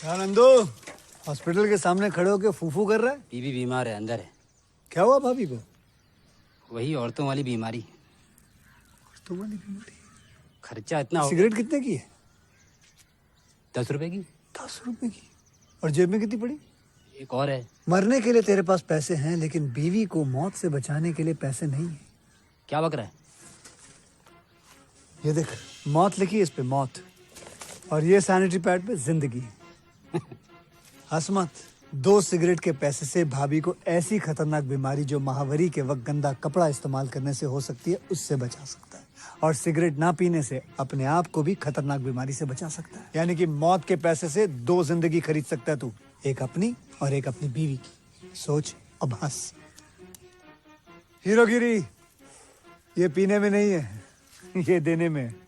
क्या नंदू हॉस्पिटल के सामने खड़े होके फूफू कर रहा है? बीवी बीमार है, अंदर है। क्या हुआ भाभी को? वही औरतों वाली बीमारी। तुम्हारी बीमारी? खर्चा इतना हो। सिगरेट कितने की है? 10 रुपए की। 10 रुपए की? और जेब में कितनी पड़ी? एक और है। मरने के लिए तेरे पास पैसे हैं, लेकिन बीवी को मौत से बचाने के लिए पैसे नहीं है। क्या बक रहा है? ये देख, मौत लिखी है इस पे, मौत। और ये सैनिटरी पैड पे जिंदगी। हंस मत। 2 सिगरेट के पैसे से भाभी को ऐसी खतरनाक बीमारी जो महावरी के वक्त गंदा कपड़ा इस्तेमाल करने से हो सकती है, उससे बचा सकता है। और सिगरेट ना पीने से अपने आप को भी खतरनाक बीमारी से बचा सकता है। यानी कि मौत के पैसे से 2 जिंदगी खरीद सकता है तू, एक अपनी और एक अपनी बीवी की। सोच अब हंस। हीरोगिरी ये पीने में नहीं है, ये देने में है।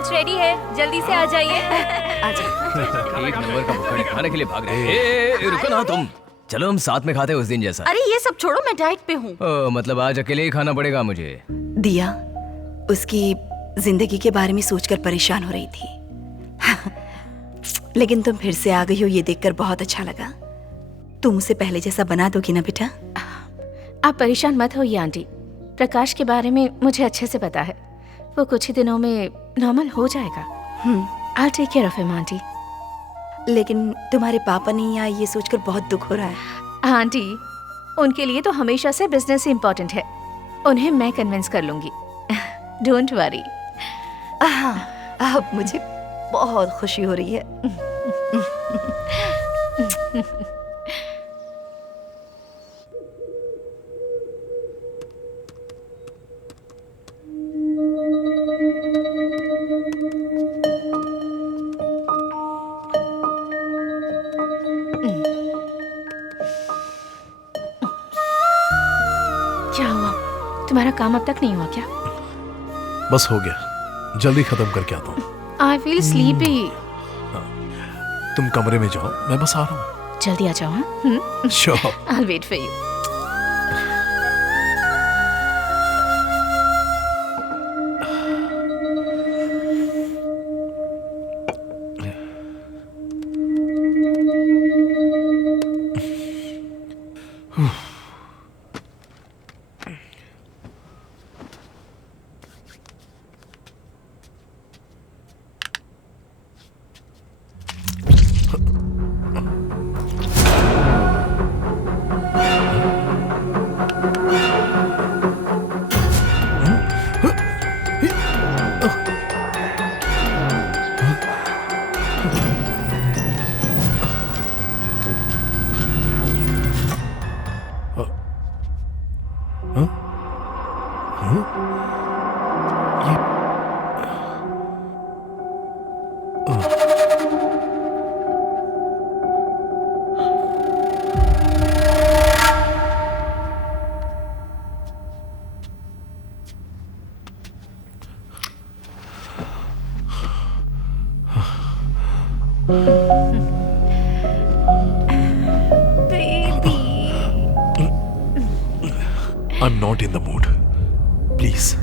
लंच रेडी है, जल्दी से आ जाइए। एक नंबर का भुक्कड़ खाने के लिए भाग रहे हैं। रुको ना तुम, चलो हम साथ में खाते हैं उस दिन जैसा। अरे ये सब छोड़ो, मैं डाइट पे हूँ। मतलब आज अकेले ही खाना पड़ेगा मुझे। दिया उसकी जिंदगी के बारे में सोचकर परेशान हो रही थी। लेकिन तुम फिर से आ गई हो, ये देखकर बहुत अच्छा लगा। तुम उसे पहले जैसा बना दोगी ना बेटा? आप परेशान मत होइए आंटी, प्रकाश के बारे में मुझे अच्छे से पता है। वो कुछ ही दिनों में नॉर्मल हो जाएगा। I'll take care of him, aunty. लेकिन तुम्हारे पापा नहीं आए, ये सोचकर बहुत दुख हो रहा है। आंटी, उनके लिए तो हमेशा से बिजनेस ही इम्पोर्टेंट है। उन्हें मैं कन्विंस कर लूंगी। Don't worry. अब मुझे बहुत खुशी हो रही है। क्या हुआ? तुम्हारा काम अब तक नहीं हुआ क्या? बस हो गया, जल्दी खत्म करके आता हूँ। I feel sleepy. तुम कमरे में जाओ, मैं बस आ रहा हूँ। जल्दी आ जाओ। हाँ, Sure. I'll wait for you. I'm not in the mood. Please.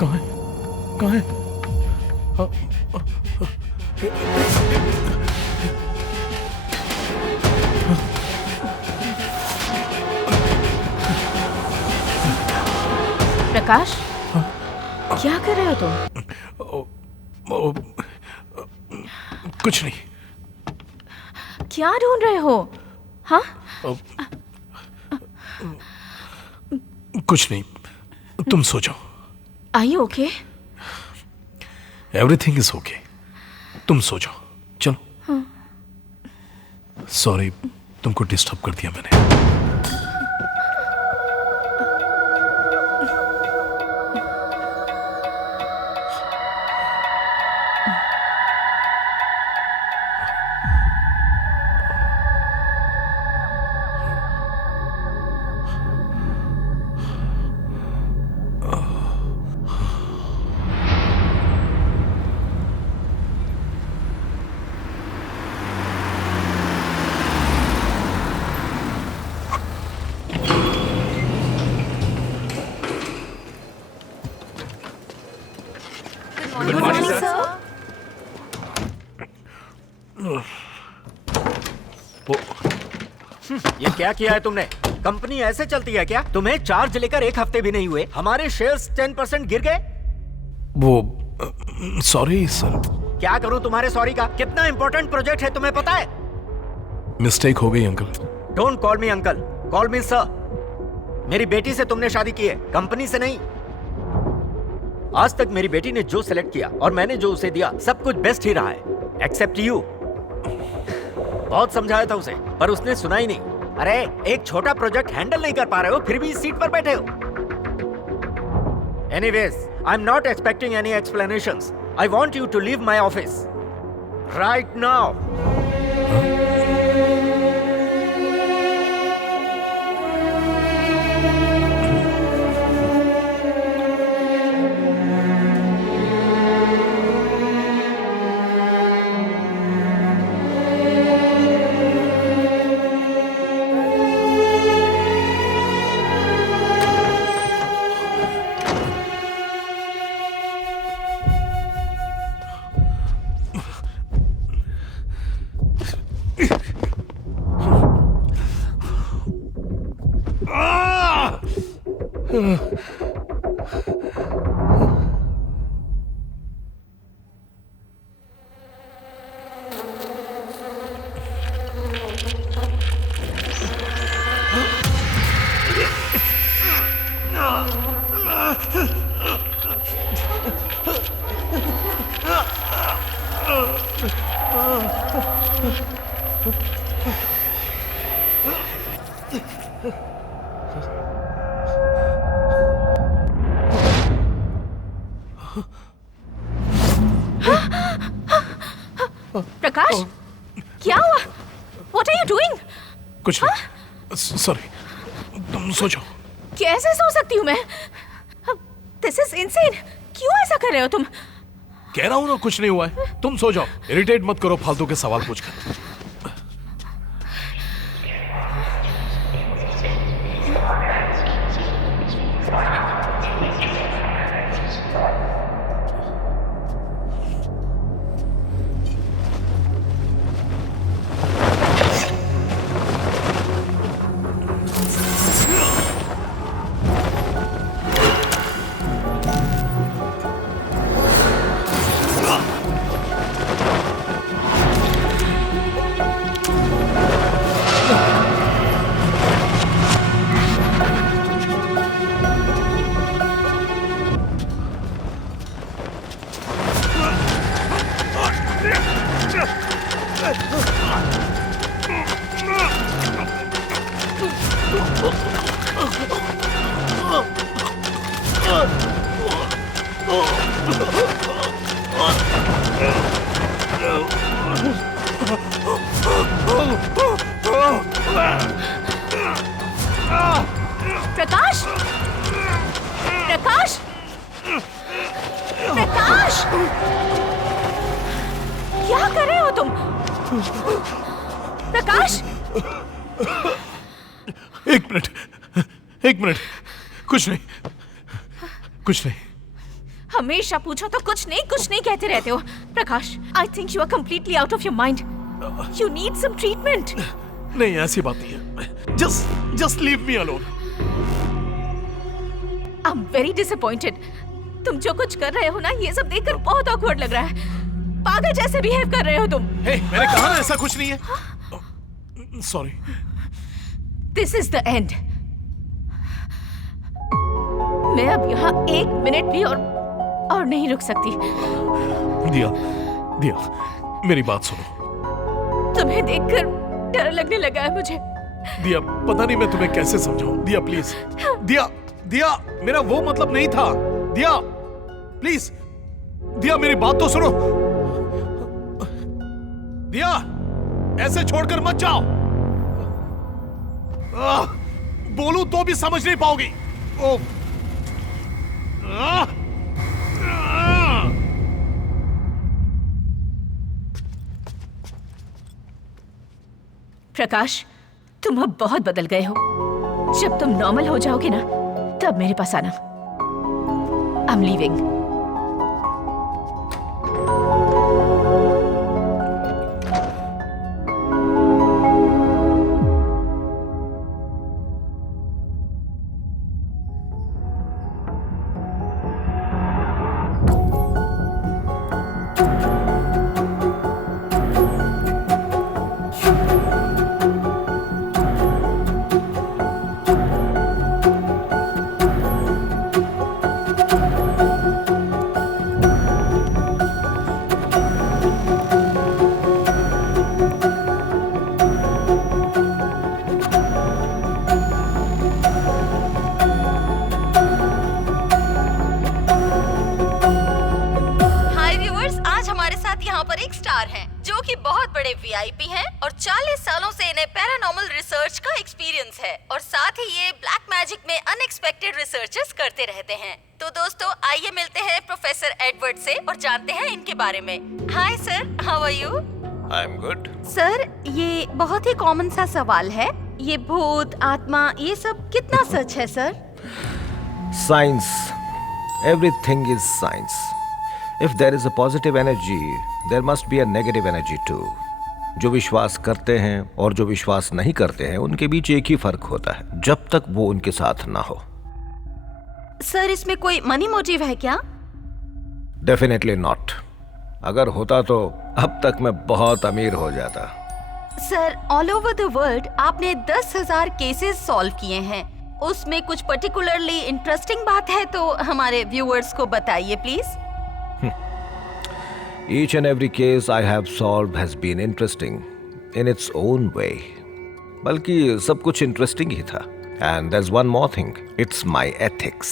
कहाँ है? कहाँ है? प्रकाश, क्या कर रहे हो तुम? कुछ नहीं। क्या ढूंढ रहे हो? हाँ? कुछ नहीं, तुम सो जाओ। Are you okay? Everything is okay, तुम सो जाओ। चलो। सॉरी, तुमको डिस्टर्ब कर दिया मैंने। ये क्या किया है तुमने? कंपनी ऐसे चलती है क्या? तुम्हें चार्ज लेकर एक हफ्ते भी नहीं हुए, हमारे शेयर्स 10% गिर गए। वो सॉरी सर। क्या करूं तुम्हारे सॉरी का? कितना इंपॉर्टेंट प्रोजेक्ट है तुम्हें पता है? मिस्टेक हो गई uncle. Don't call me uncle, call me sir. मेरी बेटी से तुमने शादी की है, कंपनी से नहीं। आज तक मेरी बेटी ने जो सिलेक्ट किया और मैंने जो उसे दिया, सब कुछ बेस्ट ही रहा है, एक्सेप्ट यू। बहुत समझाया था उसे, पर उसने सुना ही नहीं। अरे एक छोटा प्रोजेक्ट हैंडल नहीं कर पा रहे हो, फिर भी इस सीट पर बैठे हो। Anyways, I am not expecting any explanations. I want you to leave my office right now. Prakash, क्या हुआ? What are you doing? कुछ नहीं, सॉरी, तुम सो जाओ। कैसे सो सकती हूँ मैं? This is insane. क्यों ऐसा कर रहे हो तुम? कह रहा हूं ना कुछ नहीं हुआ है, तुम सो जाओ। इरिटेट मत करो फालतू के सवाल पूछकर। प्रकाश, प्रकाश, प्रकाश, क्या कर रहे हो तुम? प्रकाश, एक मिनट, कुछ नहीं, कुछ नहीं। हमेशा पूछो तो कुछ नहीं कहते रहते हो। Prakash, I think you are completely out of your mind. You need some treatment. नहीं, ऐसी बात नहीं है। Just leave me alone. I am very disappointed. तुम जो कुछ कर रहे हो ना, ये सब देखकर बहुत ऑकवर्ड लग रहा है। पागल जैसे बिहेव कर रहे हो तुम। हे, मैंने कहा ना ऐसा कुछ नहीं है। Sorry. This is the end. मैं अब यहाँ 1 मिनट भी और नहीं रुक सकती। दिया, मेरी बात सुनो। तुम्हें देखकर डर लगने लगा है मुझे। दिया, पता नहीं मैं तुम्हें कैसे समझाऊं। दिया प्लीज। दिया, मेरा वो मतलब नहीं था। दिया प्लीज। दिया, मेरी बात तो सुनो। दिया, ऐसे छोड़कर मत जाओ। बोलूं तो भी समझ नहीं पाओगी। प्रकाश, तुम अब बहुत बदल गए हो। जब तुम नॉर्मल हो जाओगे ना, तब मेरे पास आना। I am leaving. वीआईपी हैं और 40 सालों से इन्हें पैरानॉर्मल रिसर्च का एक्सपीरियंस है और साथ ही ये ब्लैक मैजिक में अनएक्सपेक्टेड रिसर्चेस करते रहते हैं। तो दोस्तों, आइए मिलते हैं प्रोफेसर एडवर्ड से और जानते हैं इनके बारे में। Hi sir, how are you? I am good. Sir, ये बहुत ही कॉमन सा सवाल है, ये भूत, आत्मा, ये सब कितना सच है sir? Science. Everything is science. If there is a positive energy, there must be a negative energy too. जो विश्वास करते हैं और जो विश्वास नहीं करते हैं, उनके बीच एक ही फर्क होता है, जब तक वो उनके साथ ना हो। सर, इसमें कोई मनी मोटिव है क्या? Definitely not. अगर होता तो अब तक मैं बहुत अमीर हो जाता। Sir, all over the world आपने 10,000 केसेस सॉल्व किए हैं, उसमें कुछ पर्टिकुलरली इंटरेस्टिंग बात है तो हमारे व्यूअर्स को बताइए please. Each and every case I have solved has been interesting in its own way. बल्कि सब कुछ इंटरेस्टिंग ही था। And there's one more thing. It's my ethics,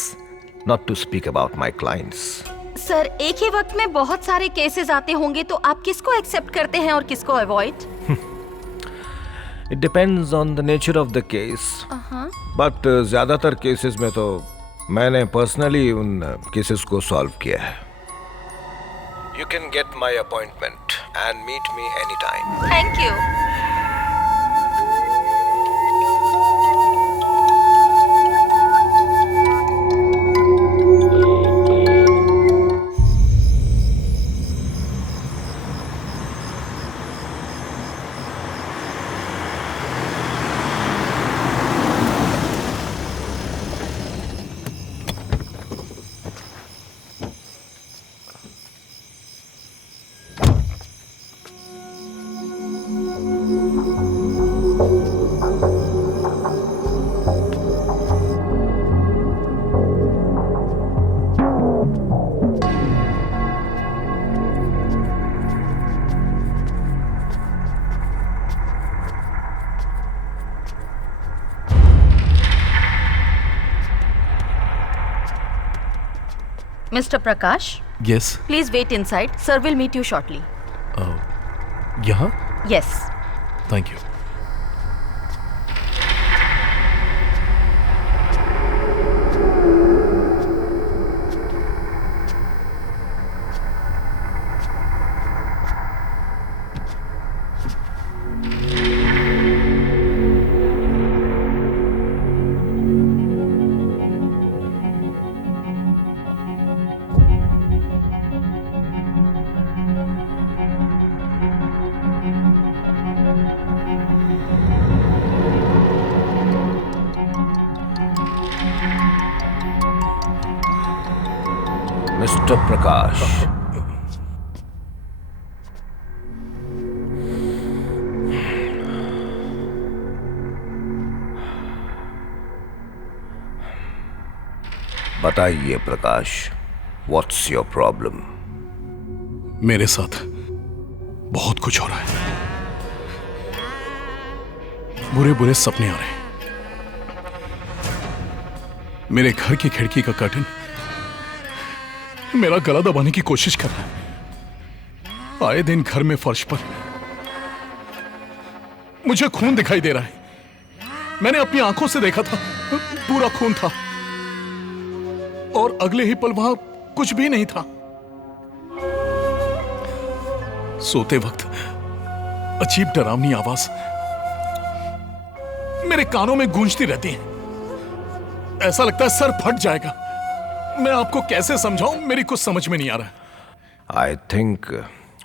not to speak about my clients. Sir, एक ही वक्त में बहुत सारे cases आते होंगे तो आप किसको एक्सेप्ट करते हैं और किसको avoid? It depends on the nature of the case. But ज़्यादातर केसेस में तो मैंने पर्सनली उन केसेस को सॉल्व किया है। You can get my appointment and meet me anytime. Thank you. Mister Prakash, yes. Please wait inside, sir will meet you shortly. यहाँ? Yes. Thank you. Mister Prakash, बताइए प्रकाश, व्हाट्स योर प्रॉब्लम? मेरे साथ बहुत कुछ हो रहा है। बुरे बुरे सपने आ रहे हैं। मेरे घर की खिड़की का कर्टन मेरा गला दबाने की कोशिश कर रहा है। आए दिन घर में फर्श पर मुझे खून दिखाई दे रहा है। मैंने अपनी आंखों से देखा था, पूरा खून था, और अगले ही पल वहां कुछ भी नहीं था। सोते वक्त अजीब डरावनी आवाज मेरे कानों में गूंजती रहती है। ऐसा लगता है सर फट जाएगा। मैं आपको कैसे समझाऊं, मेरी कुछ समझ में नहीं आ रहा। आई थिंक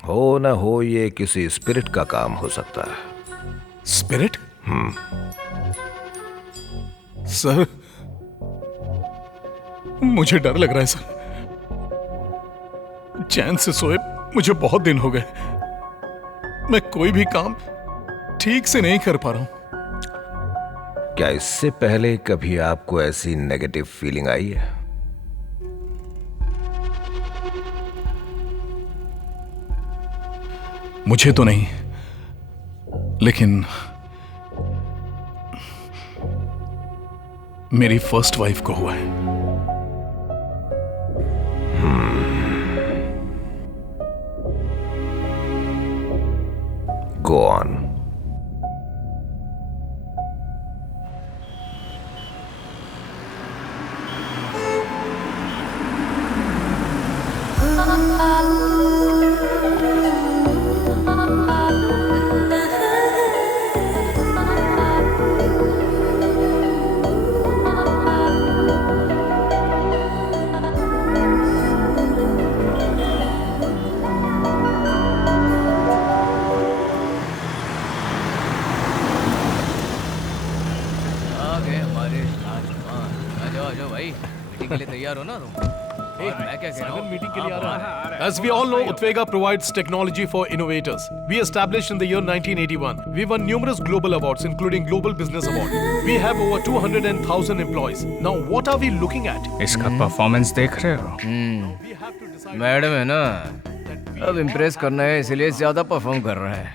हो ना हो ये किसी स्पिरिट का काम हो सकता है। स्पिरिट? सर, मुझे डर लग रहा है सर। चैन से सोए मुझे बहुत दिन हो गए। मैं कोई भी काम ठीक से नहीं कर पा रहा हूं। क्या इससे पहले कभी आपको ऐसी नेगेटिव फीलिंग आई है? मुझे तो नहीं, लेकिन मेरी फर्स्ट वाइफ को हुआ है। Go on. आ गए हमारे राजकुमार। आ जाओ भाई, मीटिंग के लिए तैयार हो ना तुम? मैं क्या कह रहा हूँ, मीटिंग के लिए आ रहा है। As we all know, Utvega provides technology for innovators. We established in the year 1981. We won numerous global awards, including Global Business Award. We have over 200,000 employees. Now, what are we looking at? इसका performance देख रहे हो? Madam है ना, अब impress करना है इसलिए ज्यादा परफॉर्म कर रहा है।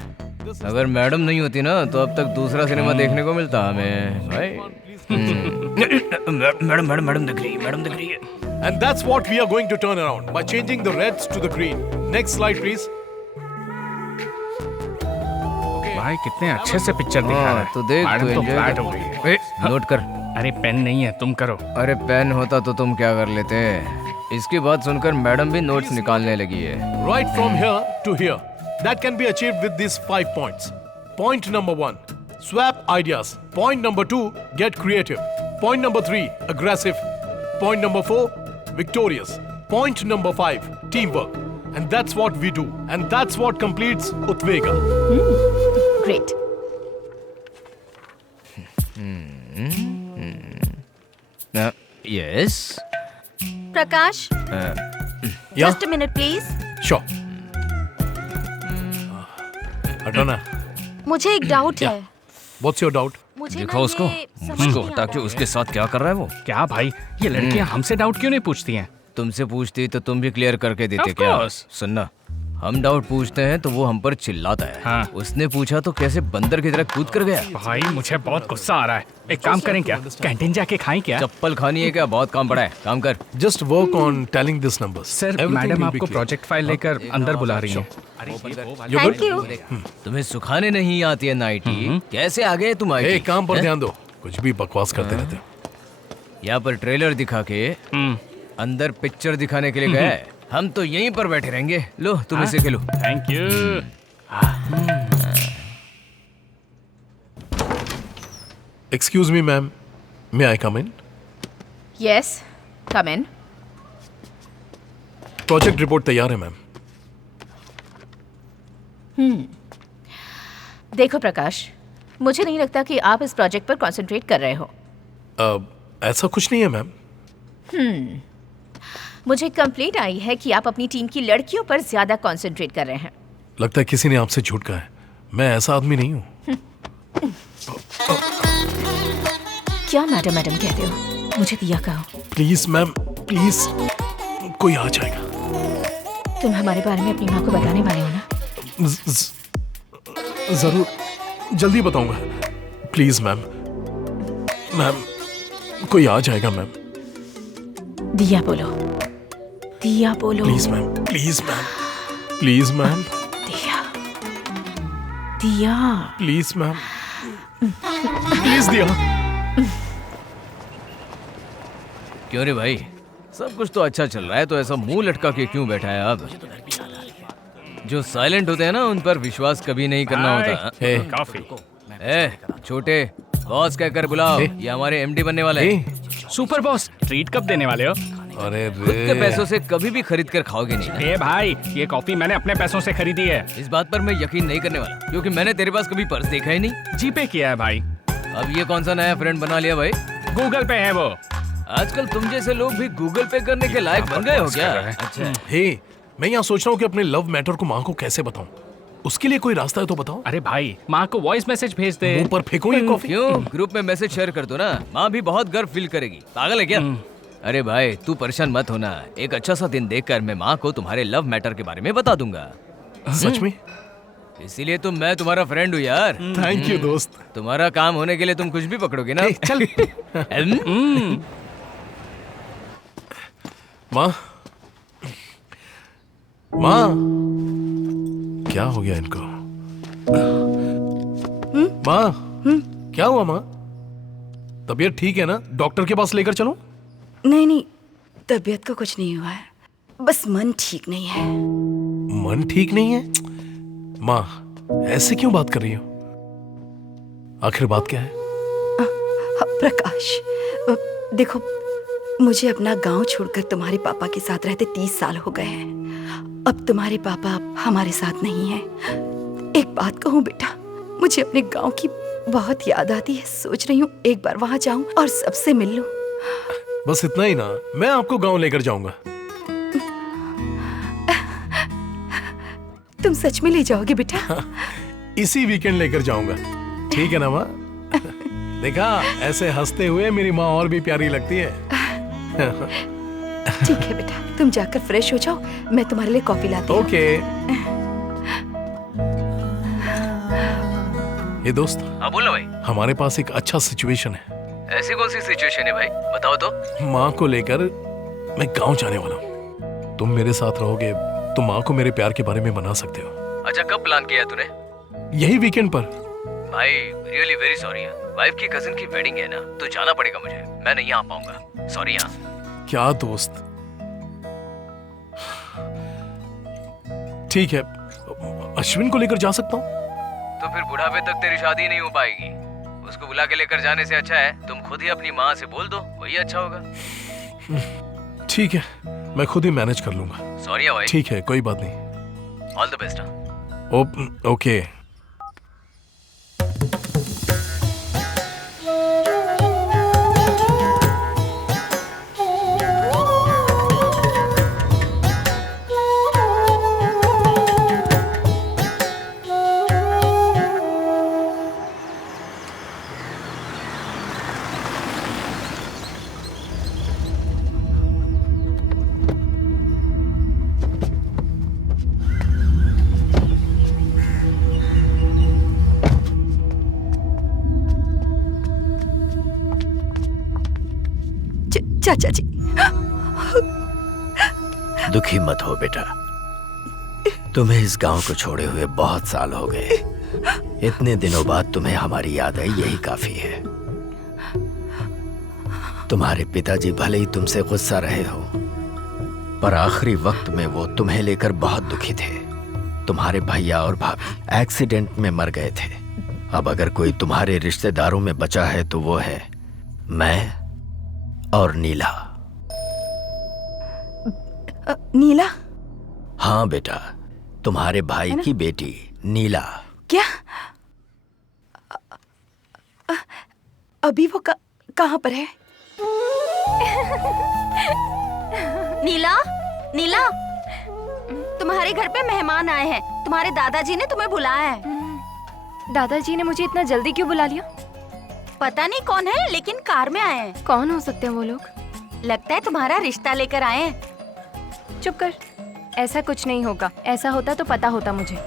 अगर मैडम नहीं होती ना तो अब तक दूसरा सिनेमा देखने को मिलता हमें भाई। मैडम दिख रही है। And that's what we are going to turn around by changing the reds to the green. Next slide, please. भाई कितने अच्छे से पिक्चर दिखा रहा है। तो देख, मैडम तू तो enjoy फ्लैट कर। हो गई है। नोट कर। अरे पेन नहीं है, तुम करो। अरे पेन होता तो तुम क्या कर लेते? इसकी बात सुनकर मैडम भी नोट्स निकालने लगी है। Right from here to here. That can be achieved with these 5 points. Point number 1, swap ideas. Point number 2, get creative. Point number 3, aggressive. Point number 4, victorious. Point number 5, teamwork. And that's what we do. And that's what completes Utvega. Great. Yes. Prakash, Yeah? Just a minute please. Sure. Adana, मुझे एक doubt है। what's your doubt? मुझे देखो ना उसको, ये समझ उसको नहीं हटा आता के है। उसके साथ क्या कर रहा है वो? क्या भाई, ये लड़कियां हमसे डाउट क्यों नहीं पूछती हैं? तुमसे पूछती तो तुम भी क्लियर करके देते Of क्या? course. सुनना, हम डाउट पूछते हैं तो वो हम पर चिल्लाता है। हाँ। उसने पूछा तो कैसे बंदर की तरह कूद कर गया। भाई मुझे बहुत गुस्सा आ रहा है। एक काम करें क्या, कैंटीन जाके खाएं क्या? चप्पल खानी है क्या? बहुत काम पड़ा है, काम कर। Just work on telling these numbers. Sir, Everything madam will be आपको clear. प्रोजेक्ट फाइल लेकर अंदर बुला रही हैं। Thank you. तुम्हें सुखाने नहीं आती है नाइटी, कैसे आ गए तुम? Hey, काम पर ध्यान दो। कुछ भी बकवास करते रहते हो। यहाँ पर ट्रेलर दिखा के अंदर पिक्चर दिखाने के लिए गए। हम तो यहीं पर बैठे रहेंगे। लो तुम इसे खेलो। Thank you. Excuse me, ma'am. May I come in? Yes, come in. Project report तैयार है मैम। देखो प्रकाश, मुझे नहीं लगता कि आप इस प्रोजेक्ट पर कंसंट्रेट कर रहे हो। ऐसा कुछ नहीं है मैम। मुझे कंप्लेंट आई है कि आप अपनी टीम की लड़कियों पर ज्यादा कंसंट्रेट कर रहे हैं। लगता है किसी ने आपसे झूठ कहा है। मैं ऐसा आदमी नहीं हूँ। क्या मैडम मैडम कहते हो? मुझे दिया कहो। प्लीज मैम, प्लीज, कोई आ जाएगा। तुम हमारे बारे में अपनी माँ को बताने वाले हो ना? जरूर, जल्दी बताऊंगा। प्लीज मैम, मैम कोई आ जाएगा मैम। दिया बोलो, दिया बोलो। Please ma'am, please ma'am, please ma'am, दिया, दिया, प्लीज मैम, प्लीज दिया। क्यों रे भाई, सब कुछ तो अच्छा चल रहा है, तो ऐसा मुंह लटका के क्यों बैठा है अब? जो साइलेंट होते हैं ना, उन पर विश्वास कभी नहीं करना होता। कॉफी। छोटे बॉस कहकर बुलाओ, ये हमारे एमडी बनने वाले हैं। सुपर बॉस, ट्रीट कब देने वाले हो? अरे खुद के पैसों से कभी भी खरीद कर खाओगे नहीं ना? ए भाई, ये कॉफी मैंने अपने पैसों से खरीदी है। इस बात पर मैं यकीन नहीं करने वाला, क्योंकि मैंने तेरे पास कभी पर्स देखा ही नहीं। जीपे किया है भाई। अब ये कौन सा नया फ्रेंड बना लिया भाई? गूगल पे है वो। आजकल तुम जैसे लोग भी गूगल पे करने के लायक बन गए हो क्या? अच्छा, हे, मैं यहाँ सोच रहा हूँ कि अपने लव मैटर को माँ को कैसे बताऊँ। उसके लिए कोई रास्ता है तो बताओ। अरे भाई, माँ को वॉइस मैसेज भेज दे। मुंह पर फेंकूं ये कॉफी? क्यों? ग्रुप में मैसेज शेयर कर दो ना, माँ भी बहुत गर्व फील करेगी। पागल है क्या? अरे भाई तू परेशान मत होना, एक अच्छा सा दिन देखकर मैं माँ को तुम्हारे लव मैटर के बारे में बता दूंगा। सच में? इसीलिए तो मैं तुम्हारा फ्रेंड हूँ यार। थैंक यू दोस्त। तुम्हारा काम होने के लिए तुम कुछ भी पकड़ोगे ना। चल। माँ, माँ, क्या हो गया इनको? माँ, क्या हुआ माँ? तबीयत ठीक है ना? डॉक्टर के पास लेकर चलो। नहीं नहीं, तबीयत को कुछ नहीं हुआ है, बस मन ठीक नहीं है। मन ठीक नहीं है? माँ, ऐसे क्यों बात कर रही हो? आखिर बात क्या है? प्रकाश, देखो, मुझे अपना गांव छोड़कर तुम्हारे पापा के साथ रहते 30 साल हो गए हैं। अब तुम्हारे पापा हमारे साथ नहीं हैं। एक बात कहूँ बेटा, मुझे अपने गांव की बहुत याद आती है। सोच रही हूँ एक बार वहां जाऊं और सबसे मिल लूं। बस इतना ही ना, मैं आपको गांव लेकर जाऊंगा। तुम सच में ले जाओगे बेटा? इसी वीकेंड लेकर जाऊंगा, ठीक है ना माँ? देखा, ऐसे हंसते हुए मेरी माँ और भी प्यारी लगती है। ठीक है बेटा, तुम जाकर फ्रेश हो जाओ, मैं तुम्हारे लिए कॉफी लाती हूँ। ओके। ये दोस्त, हाँ बोलो भाई। हमारे पास एक अच्छा सिचुएशन है। ऐसी कौन सी सिचुएशन है भाई, बताओ तो। माँ को लेकर मैं गांव जाने वाला हूँ। तुम मेरे साथ रहोगे तो माँ को मेरे प्यार के बारे में बता सकते हो। अच्छा, कब प्लान किया तूने? यही वीकेंड पर। भाई रियली वेरी सॉरी, वाइफ की कजिन की वेडिंग है ना, तो जाना पड़ेगा मुझे, मैं नहीं आ पाऊंगा। सॉरी यार। क्या दोस्त, ठीक है, अश्विन को लेकर जा सकता हूँ। तो फिर बुढ़ापे तक तेरी शादी नहीं हो पाएगी। उसको बुला के लेकर जाने से अच्छा है तुम खुद ही अपनी माँ से बोल दो, वही अच्छा होगा। ठीक है, मैं खुद ही मैनेज कर लूंगा। सॉरी भाई। ठीक है, कोई बात नहीं। All the best. ओके। चाचा जी, दुखी मत हो बेटा, तुम्हें इस गांव को छोड़े हुए बहुत साल हो गए। इतने दिनों बाद तुम्हें हमारी याद आई, यही काफी है। तुम्हारे पिताजी भले ही तुमसे गुस्सा रहे हो, पर आखिरी वक्त में वो तुम्हें लेकर बहुत दुखी थे। तुम्हारे भैया और भाभी एक्सीडेंट में मर गए थे। अब अगर कोई तुम्हारे रिश्तेदारों में बचा है तो वो है मैं और नीला। नीला? हाँ बेटा, तुम्हारे भाई की बेटी नीला। क्या? अभी वो कहाँ पर है? नीला, नीला, तुम्हारे घर पे मेहमान आए हैं। तुम्हारे दादाजी ने तुम्हें बुलाया है। दादाजी ने मुझे इतना जल्दी क्यों बुला लिया? पता नहीं कौन है, लेकिन कार में आए हैं। कौन हो सकते हैं वो लोग? लगता है तुम्हारा रिश्ता लेकर आए हैं। चुप कर, ऐसा कुछ नहीं होगा। ऐसा होता तो पता होता मुझे।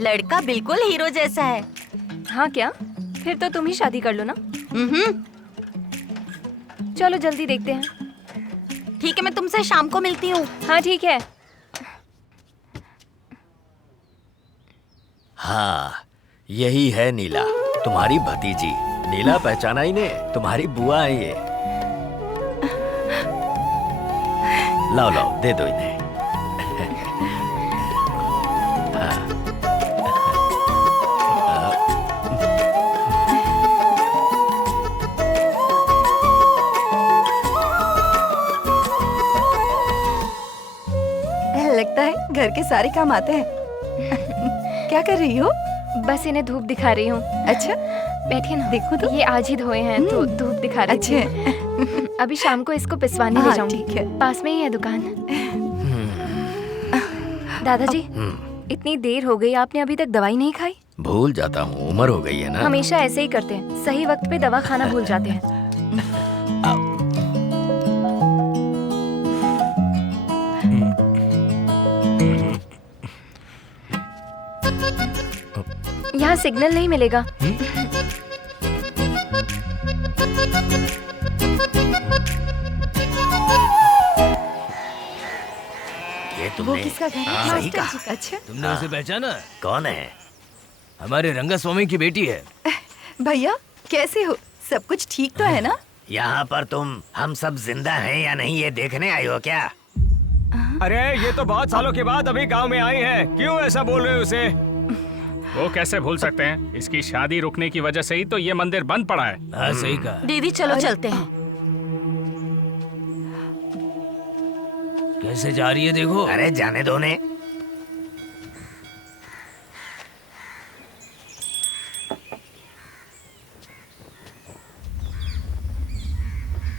लड़का बिल्कुल हीरो जैसा है। हाँ क्या? फिर तो तुम ही शादी कर लो ना। चलो जल्दी देखते हैं। ठीक है, मैं तुमसे शाम को मिलती हूँ। हाँ ठीक है। हाँ, यही है नीला, तुम्हारी भतीजी। नीला पहचाना ही ने, तुम्हारी बुआ है ये। लाओ लाओ, दे दो इन्हें। लगता है घर के सारे काम आते हैं। क्या कर रही हो? बस इन्हें धूप दिखा रही हूँ। अच्छा, बैठिए ना। देखो तो। ये आज ही धोए हैं तो धूप दिखा रही अच्छे। हूँ। अभी शाम को इसको पिसवाने ले हाँ, जाऊंगी। ठीक है। पास में ही है दुकान। दादाजी, इतनी देर हो गई, आपने अभी तक दवाई नहीं खाई? भूल जाता हूँ, उम्र हो गई है ना। हमेशा ऐसे ही करते हैं, सही वक्त पे दवा खाना भूल जाते हैं। यहाँ सिग्नल नहीं मिलेगा। ये वो तुमने किसका घर है? सही कहा। अच्छा, तुमने उसे पहचाना? कौन है? हमारे रंगास्वामी की बेटी है। भैया कैसे हो? सब कुछ ठीक तो है ना? यहाँ पर तुम हम सब जिंदा हैं या नहीं ये देखने आई हो क्या? अरे ये तो बहुत सालों के बाद अभी गांव में आई है, क्यों ऐसा बोल रहे हो उसे? वो कैसे भूल सकते हैं? इसकी शादी रुकने की वजह से ही तो ये मंदिर बंद पड़ा है। हाँ सही कहा। दीदी चलो चलते हैं। कैसे जा रही है देखो। अरे जाने दो ने।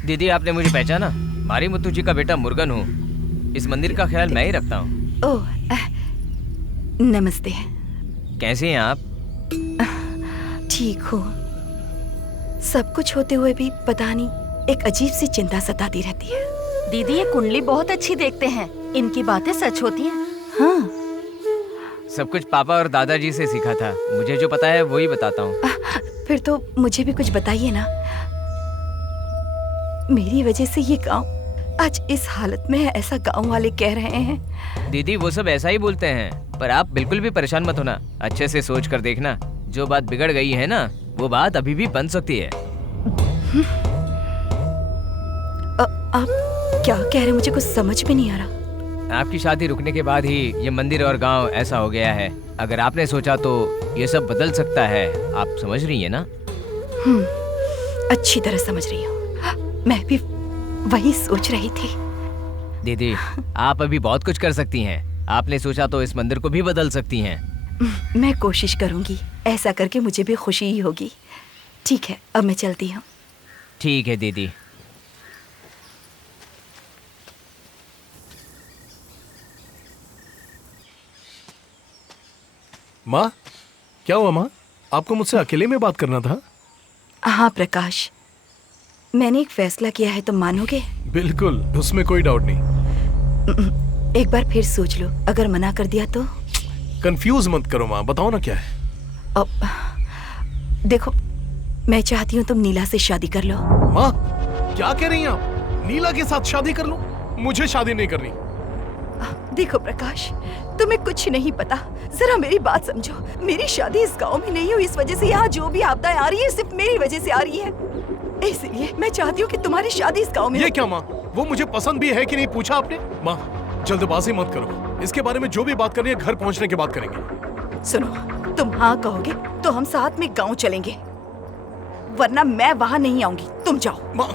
दीदी आपने मुझे पहचाना? मारी मुत्तू जी का बेटा मुर्गन हूँ। इस मंदिर का ख्याल मैं ही रखता हूँ। ओह, नमस्ते। कैसे हैं आप? ठीक हो? सब कुछ होते हुए भी पता नहीं एक अजीब सी चिंता सताती रहती है। दीदी ये कुंडली बहुत अच्छी देखते हैं, इनकी बातें सच होती हैं। हाँ, सब कुछ पापा और दादाजी से सीखा था। मुझे जो पता है वही बताता हूँ। फिर तो मुझे भी कुछ बताइए ना। मेरी वजह से ये गांव आज इस हालत में है, ऐसा गांव वाले कह रहे हैं। दीदी वो सब ऐसा ही बोलते हैं, पर आप बिल्कुल भी परेशान मत होना। अच्छे से सोच कर देखना, जो बात बिगड़ गई है ना, वो बात अभी भी बन सकती है। आप क्या कह रहे? मुझे कुछ समझ में नहीं आ रहा। आपकी शादी रुकने के बाद ही ये मंदिर और गांव ऐसा हो गया है। अगर आपने सोचा तो ये सब बदल सकता है। आप समझ रही है ना? अच्छी तरह समझ रही हूँ। मैं भी वही सोच रही थी। दीदी आप अभी बहुत कुछ कर सकती हैं। आपने सोचा तो इस मंदिर को भी बदल सकती हैं। मैं कोशिश करूंगी। ऐसा करके मुझे भी खुशी ही होगी। ठीक है, अब मैं चलती हूँ। ठीक है दीदी। माँ, क्या हुआ माँ? आपको मुझसे अकेले में बात करना था? हाँ प्रकाश, मैंने एक फैसला किया है, तुम मानोगे? बिल्कुल, उसमें कोई डाउट नहीं। एक बार फिर सोच लो, अगर मना कर दिया तो? कंफ्यूज मत करो माँ, बताओ ना क्या है। अब देखो, मैं चाहती हूँ तुम नीला से शादी कर लो। माँ, क्या कह रही हैं आप? नीला के साथ शादी कर लो? मुझे शादी नहीं करनी। देखो प्रकाश, तुम्हें कुछ नहीं पता। जरा मेरी बात समझो। मेरी शादी इस गांव में नहीं हुई, इस वजह से यहाँ जो भी आपदाएं आ रही है सिर्फ मेरी वजह से आ रही है। इसलिए मैं चाहती हूँ कि तुम्हारी शादी इस गांव में ये हो। क्या माँ? वो मुझे पसंद भी है कि नहीं पूछा आपने? माँ, जल्दबाजी मत करो। इसके बारे में जो भी बात करनी है घर पहुँचने के बाद करेंगे। सुनो, तुम हाँ कहोगे तो हम साथ में गाँव चलेंगे, वरना मैं वहाँ नहीं आऊंगी। तुम जाओ। माँ,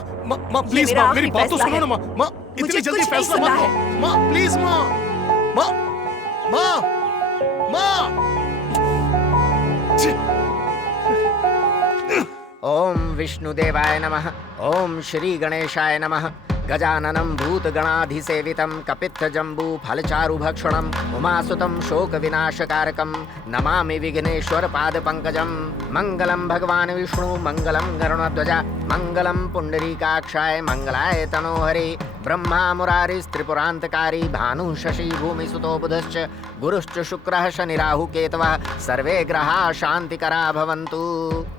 प्लीज माँ, मेरी बात तो सुनो ना माँ। माँ, इतनी जल्दी फैसला मत लो। माँ, प्लीज माँ, माँ, माँ, माँ। ओम विष्णुदेवाय नमः। ओम श्री गणेशाय नमः। गजाननं भूतगणाधिसेवितं कपित्थजम्बू फलचारुभक्षणम् उमासुतं शोकविनाशकारकं नमामि विघ्नेश्वर पादपङ्कजं। मङ्गलं भगवान् विष्णु मङ्गलं गरुणध्वज मङ्गलं पुण्डरीकाक्षाय मङ्गलाय तनोहरे। ब्रह्मा मुरारिस्त्रिपुरान्तकारी भानुः शशि भूमिसुतो बुधश्च गुरुश्च शुक्रः शनिराहु केतवः सर्वे ग्रहाः शान्तिकरा भवन्तु।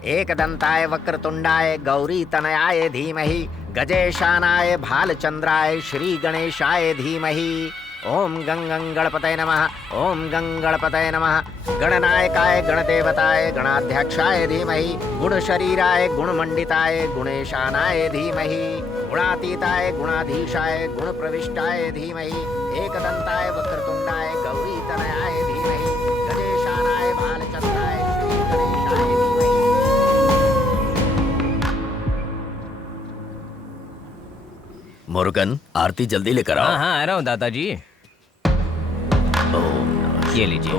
एकदन्ताय वक्रतुण्डाय गौरीतनयाय धीमहि गजेशानाय भालचंद्राय श्री गणेशाय धीमहि। ओम गंगं गणपतये नमः। ओम गंगणपतये नमः। गणनायकाय गणदेवताय गणाध्यक्षाय धीमहि गुणशरीराय गुणमंडिताय गुणेशानाय धीमहि गुणातीताय गुणाधीशाय गुणप्रविष्टाय धीमहि एकदंताय वक्रतुंडाय गौरीतनयाय धीमहि गजेशानाय भालचंद्राय श्री गणेशाय धीमहि। मुरुगन आरती जल्दी लेकर आओ। हाँ आ रहा हूँ दादाजी। ये लीजिए।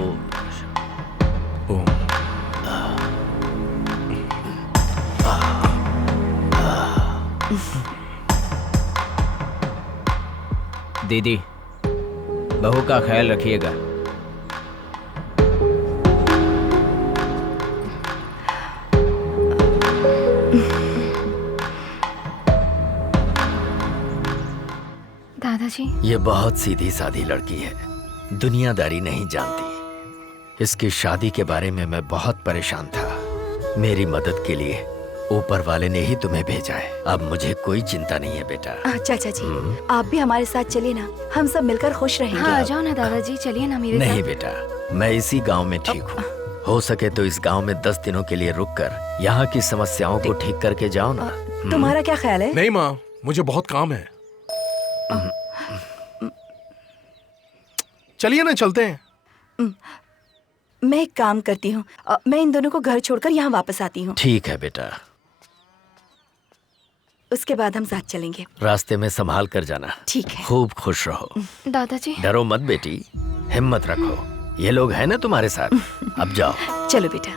दीदी बहू का ख्याल रखिएगा। दादाजी, ये बहुत सीधी सादी लड़की है, दुनियादारी नहीं जानती। इसकी शादी के बारे में मैं बहुत परेशान था। मेरी मदद के लिए ऊपर वाले ने ही तुम्हें भेजा है। अब मुझे कोई चिंता नहीं है बेटा। चाचा जी, आप भी हमारे साथ चलिए ना, हम सब मिलकर खुश रहेंगे। हाँ, आ जाओ ना दादाजी, चलिए ना मेरे नहीं साथ। बेटा, मैं इसी गांव में ठीक हूँ। हो सके तो इस गांव में 10 दिनों के लिए रुककर यहाँ की समस्याओं को ठीक करके जाओ ना। तुम्हारा क्या ख्याल है? नहीं माँ, मुझे बहुत काम है। चलिए ना, चलते हैं। मैं एक काम करती हूँ, मैं इन दोनों को घर छोड़कर यहाँ वापस आती हूँ। ठीक है बेटा, उसके बाद हम साथ चलेंगे। रास्ते में संभाल कर जाना। ठीक है। खूब खुश रहो। दादाजी, डरो मत बेटी, हिम्मत रखो। ये लोग हैं ना तुम्हारे साथ। अब जाओ। चलो बेटा।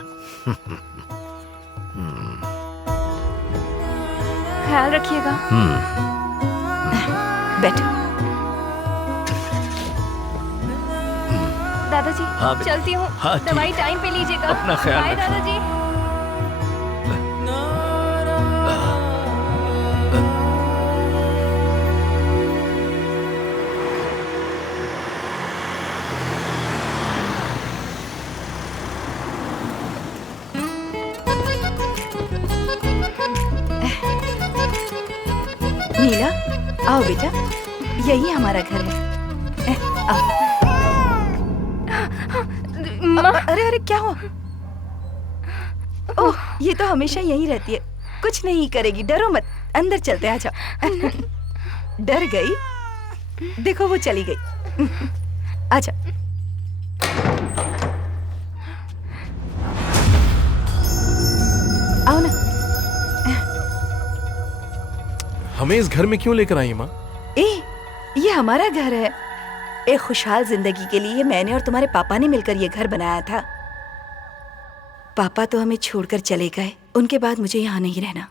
ख्याल रखिएगा। बैठो। दादाजी, हाँ बेटा। चलती हूँ। हाँ, ठीक। दवाई टाइम पे लीजिएगा। अपना ख्याल बाय रखना। दादाजी। नीला, आओ बेटा, यही हमारा घर है। आओ। अरे अरे, क्या हुआ? ओह, ये तो हमेशा यहीं रहती है, कुछ नहीं करेगी, डरो मत। अंदर चलते, आ जाओ। डर गई? देखो वो चली गई। आजा। आओ ना। हमें इस घर में क्यों लेकर आई माँ? ये हमारा घर है। एक खुशहाल जिंदगी के लिए मैंने और तुम्हारे पापा ने मिलकर ये घर बनाया था। पापा तो हमें छोड़कर चले गए, उनके बाद मुझे यहाँ नहीं रहना।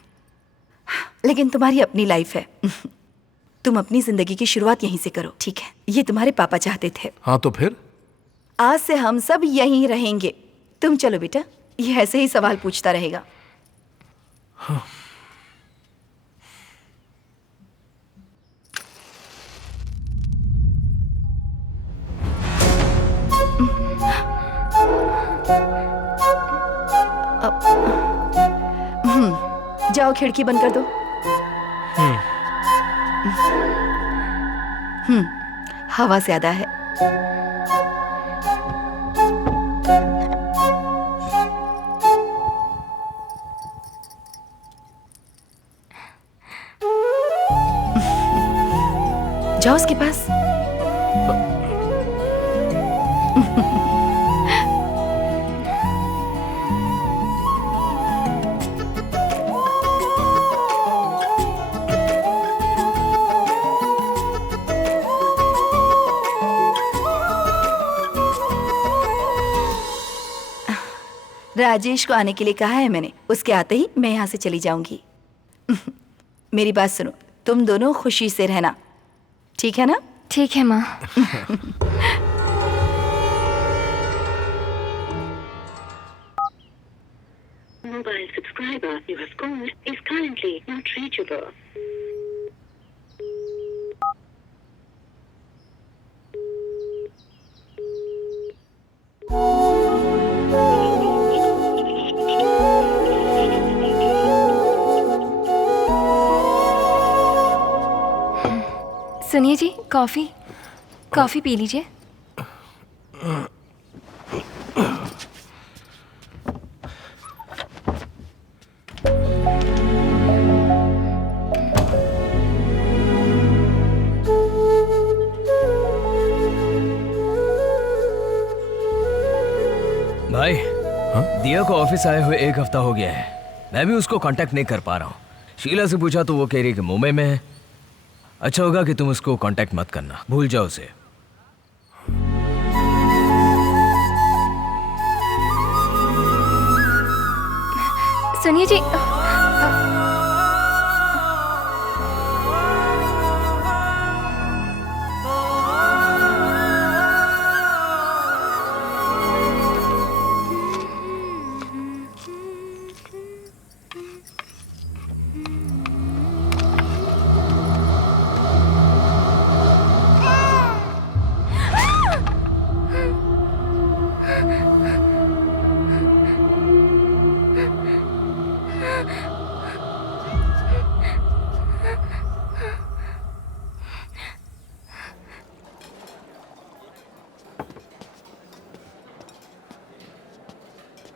लेकिन तुम्हारी अपनी लाइफ है। तुम अपनी जिंदगी की शुरुआत यहीं से करो, ठीक है? ये तुम्हारे पापा चाहते थे। हाँ, तो फिर आज से हम सब यहीं रहेंगे। तुम चलो बेटा, ये ऐसे ही सवाल पूछता रहेगा। हाँ। जाओ, खिड़की बंद कर दो। हवा ज्यादा है। जाओ उसके पास। राजेश को आने के लिए कहा है मैंने, उसके आते ही मैं यहाँ से चली जाऊंगी। मेरी बात सुनो, तुम दोनों खुशी से रहना, ठीक है ना? ठीक है माँ। Mobile subscriber you have called is currently not reachable. सुनिए जी, कॉफ़ी कॉफ़ी पी लीजिए। भाई दिया को ऑफिस आए हुए 1 हफ्ता हो गया है। मैं भी उसको कांटेक्ट नहीं कर पा रहा हूँ। शीला से पूछा तो वो कह रही है कि मुंबई में है। अच्छा होगा कि तुम उसको कांटेक्ट मत करना, भूल जाओ उसे। सुनिए जी,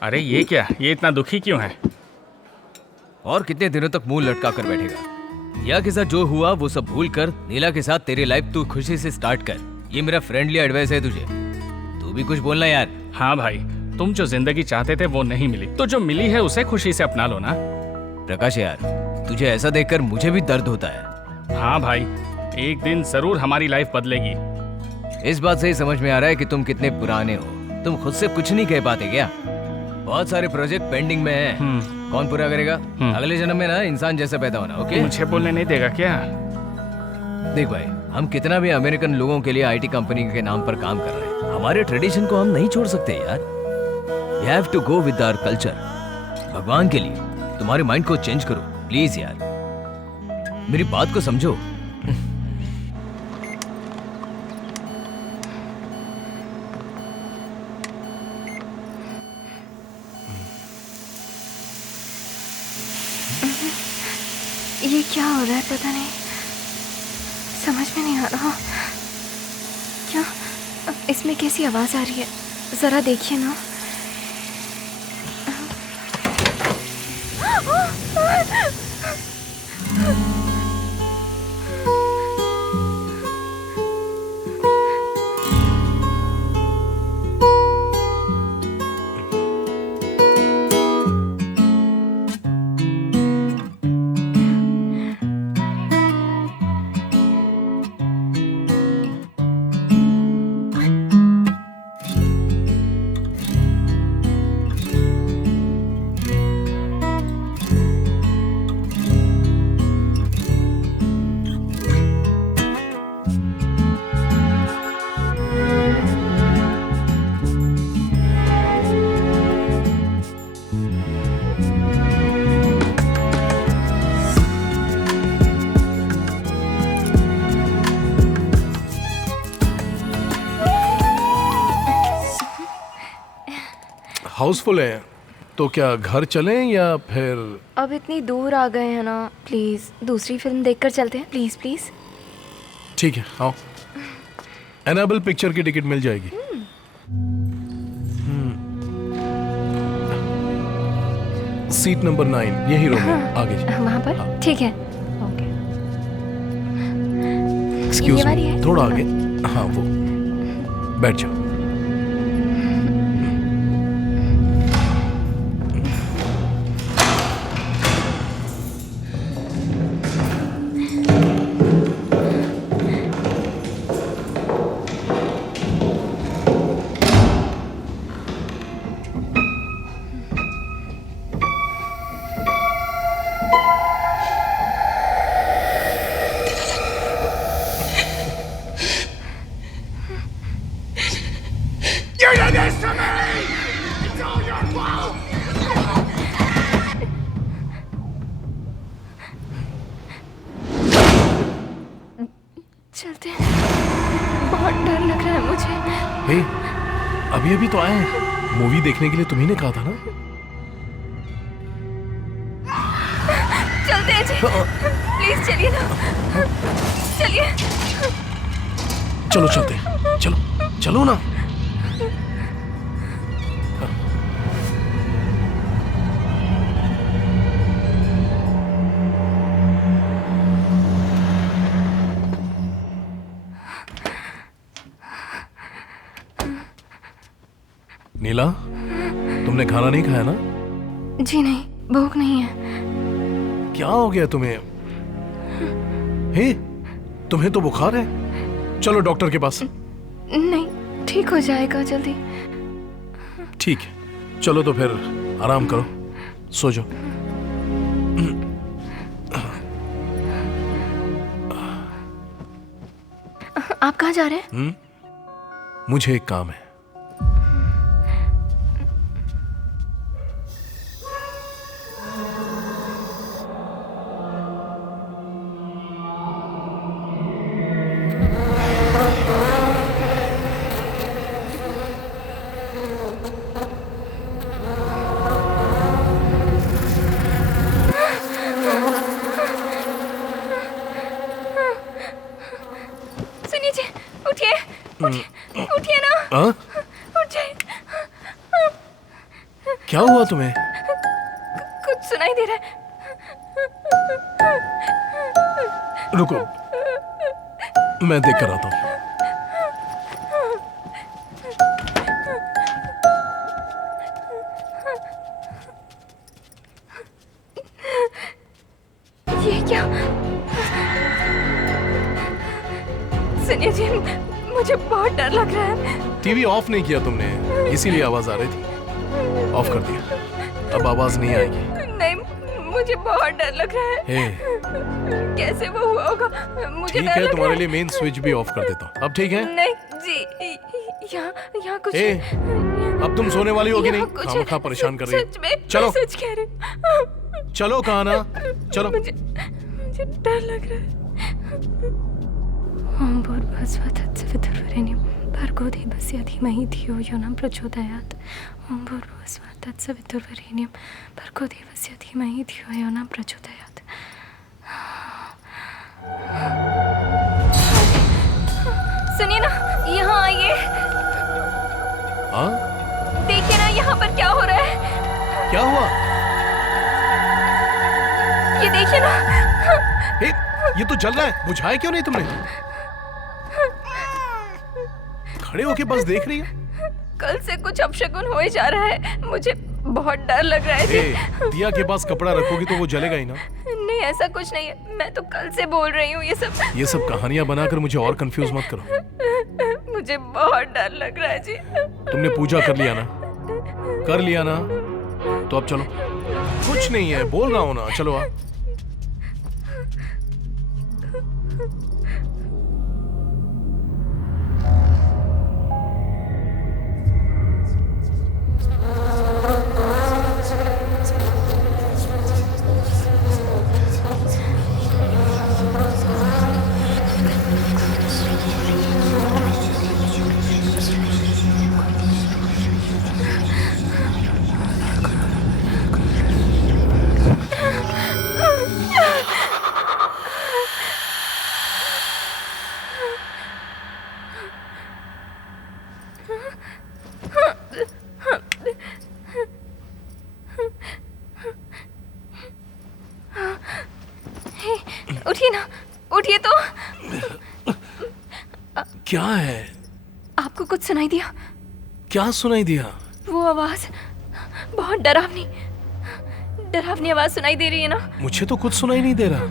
अरे ये क्या, ये इतना दुखी क्यों है? और कितने दिनों तक मुंह लटका कर बैठेगा? दिया के साथ जो हुआ वो सब भूल कर नीला के साथ तेरी लाइफ तू खुशी से स्टार्ट कर। ये मेरा फ्रेंडली एडवाइस है तुझे। तू भी कुछ बोलना यार। हाँ भाई, तुम जो जिंदगी चाहते थे वो नहीं मिली, तो जो मिली है उसे खुशी से अपना लो ना। प्रकाश यार, तुझे ऐसा देखकर मुझे भी दर्द होता है। हाँ भाई, एक दिन जरूर हमारी लाइफ बदलेगी। इस बात से ही समझ में आ रहा है कि तुम कितने पुराने हो। तुम खुद से कुछ नहीं कह पाते क्या? बहुत सारे प्रोजेक्ट पेंडिंग में हैं। कौन पूरा करेगा? अगले जन्म में ना इंसान जैसा पैदा होना। ओके, मुझे बोलने नहीं देगा क्या? देख भाई, हम कितना भी अमेरिकन लोगों के लिए आईटी कंपनी के नाम पर काम कर रहे हैं, हमारे ट्रेडिशन को हम नहीं छोड़ सकते यार। We have to go with our culture. भगवान के लिए तुम्हारे माइंड को चेंज करो प्लीज यार, मेरी बात को समझो। ये क्या हो रहा है पता नहीं, समझ में नहीं आ रहा। क्या इसमें कैसी आवाज़ आ रही है? ज़रा देखिए ना। हाउसफुल है तो क्या घर चलें या फिर? अब इतनी दूर आ गए हैं ना, प्लीज़ दूसरी फिल्म देखकर चलते हैं। Please please. ठीक है, आओ। एनाबेल पिक्चर की टिकट मिल जाएगी। सीट नंबर 9 यही रूम है, आगे वहाँ पर? ठीक है। एक्सक्यूज ये वाली मी, है? थोड़ा आगे। हाँ वो, बैठ जाओ। बहुत डर लग रहा है मुझे। हे, अभी अभी तो आए हैं। मूवी देखने के लिए तुम्ही ने कहा था ना। चलते हैं जी, प्लीज चलिए ना, चलिए। चलो चलते हैं, चलो चलो ना। नीला, तुमने खाना नहीं खाया ना? जी नहीं, भूख नहीं है। क्या हो गया तुम्हें? हे, तुम्हें तो बुखार है। चलो डॉक्टर के पास। नहीं, ठीक हो जाएगा जल्दी। ठीक है, चलो तो फिर आराम करो, सो जाओ। आप कहाँ जा रहे हैं? मुझे एक काम है। सुनिए जी, उठिए, उठिए ना। हाँ? उठ जाइए। क्या हुआ तुम्हें? कुछ सुनाई दे रहा है। रुको, मैं देख कर आता हूँ। ये क्या? सुनिए जी, मुझे बहुत डर लग रहा है। टीवी ऑफ नहीं किया तुमने, इसीलिए आवाज आ रही थी। ऑफ कर दिया, अब आवाज नहीं आएगी। नहीं, मुझे बहुत डर लग रहा है। हे, कैसे वो हुआ होगा? मुझे ठीक डर है, लग तुम्हारे रहा लिए मेन स्विच भी ऑफ कर देता हूँ। अब ठीक है? नहीं जी, यहाँ कुछ ए, अब तुम सोने वाली होगी नहीं? यहाँ कुछ खामखा परेशान कर रही सच में, है। चलो मैं सच कह रही हूँ। चलो, कहा ना, चलो। मुझे डर लग रहा है। ओम भूर्भुवस्सुः तत्सवितुर्वरेण्यं भर्गो देवस्य धीमहि धियो यो न प्रचोदयात्। ओम भूर्भुवस्सुः तत्सवितुर्वरेण्यं भर्गो देवस्य धीमहि धियो यो न प्रचोदयात्। सुनिए ना, यहाँ आइए। हाँ? देखिए ना, यहाँ पर क्या हो रहा है। क्या हुआ? ये देखिए ना। हे, ये तो जल रहा है, बुझाया क्यों नहीं तुमने? खड़े होके बस देख रही है। कल से कुछ अपशगुन हो ही जा रहा है, मुझे बहुत डर लग रहा है जी। दिया के पास कपड़ा रखोगी तो वो जलेगा ही ना। नहीं, ऐसा कुछ नहीं है, मैं तो कल से बोल रही हूँ ये सब कहानियां बनाकर मुझे और कंफ्यूज मत करो। मुझे बहुत डर लग रहा है जी। तुमने पूजा कर लिया ना? कर लिया ना? तो अब चलो। कुछ नहीं है, बोल रहा हूँ ना, चलो आ। उठिए ना, उठिए तो। क्या है? आपको कुछ सुनाई दिया? क्या सुनाई दिया? वो आवाज बहुत डरावनी आवाज सुनाई दे रही है ना। मुझे तो कुछ सुनाई नहीं दे रहा।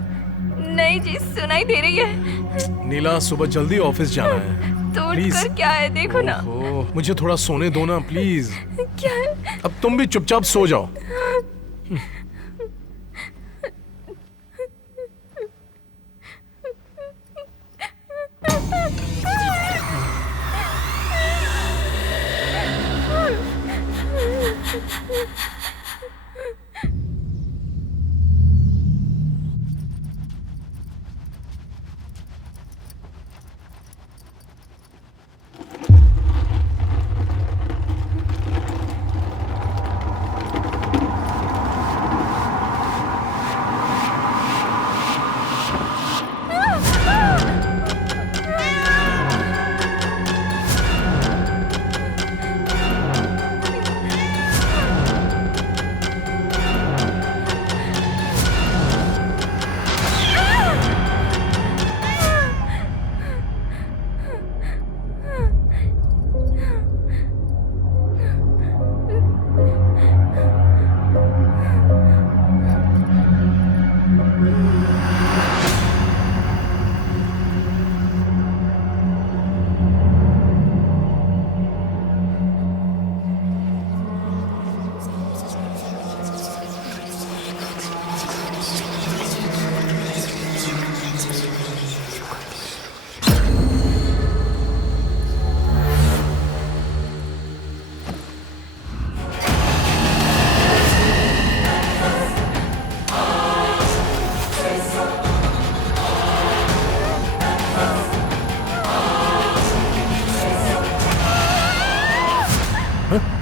नहीं जी, सुनाई दे रही है। नीला, सुबह जल्दी ऑफिस जाना है। तो उठकर क्या है, देखो ना। मुझे थोड़ा सोने दो ना प्लीज। क्या है? अब तुम भी चुपचाप सो जाओ।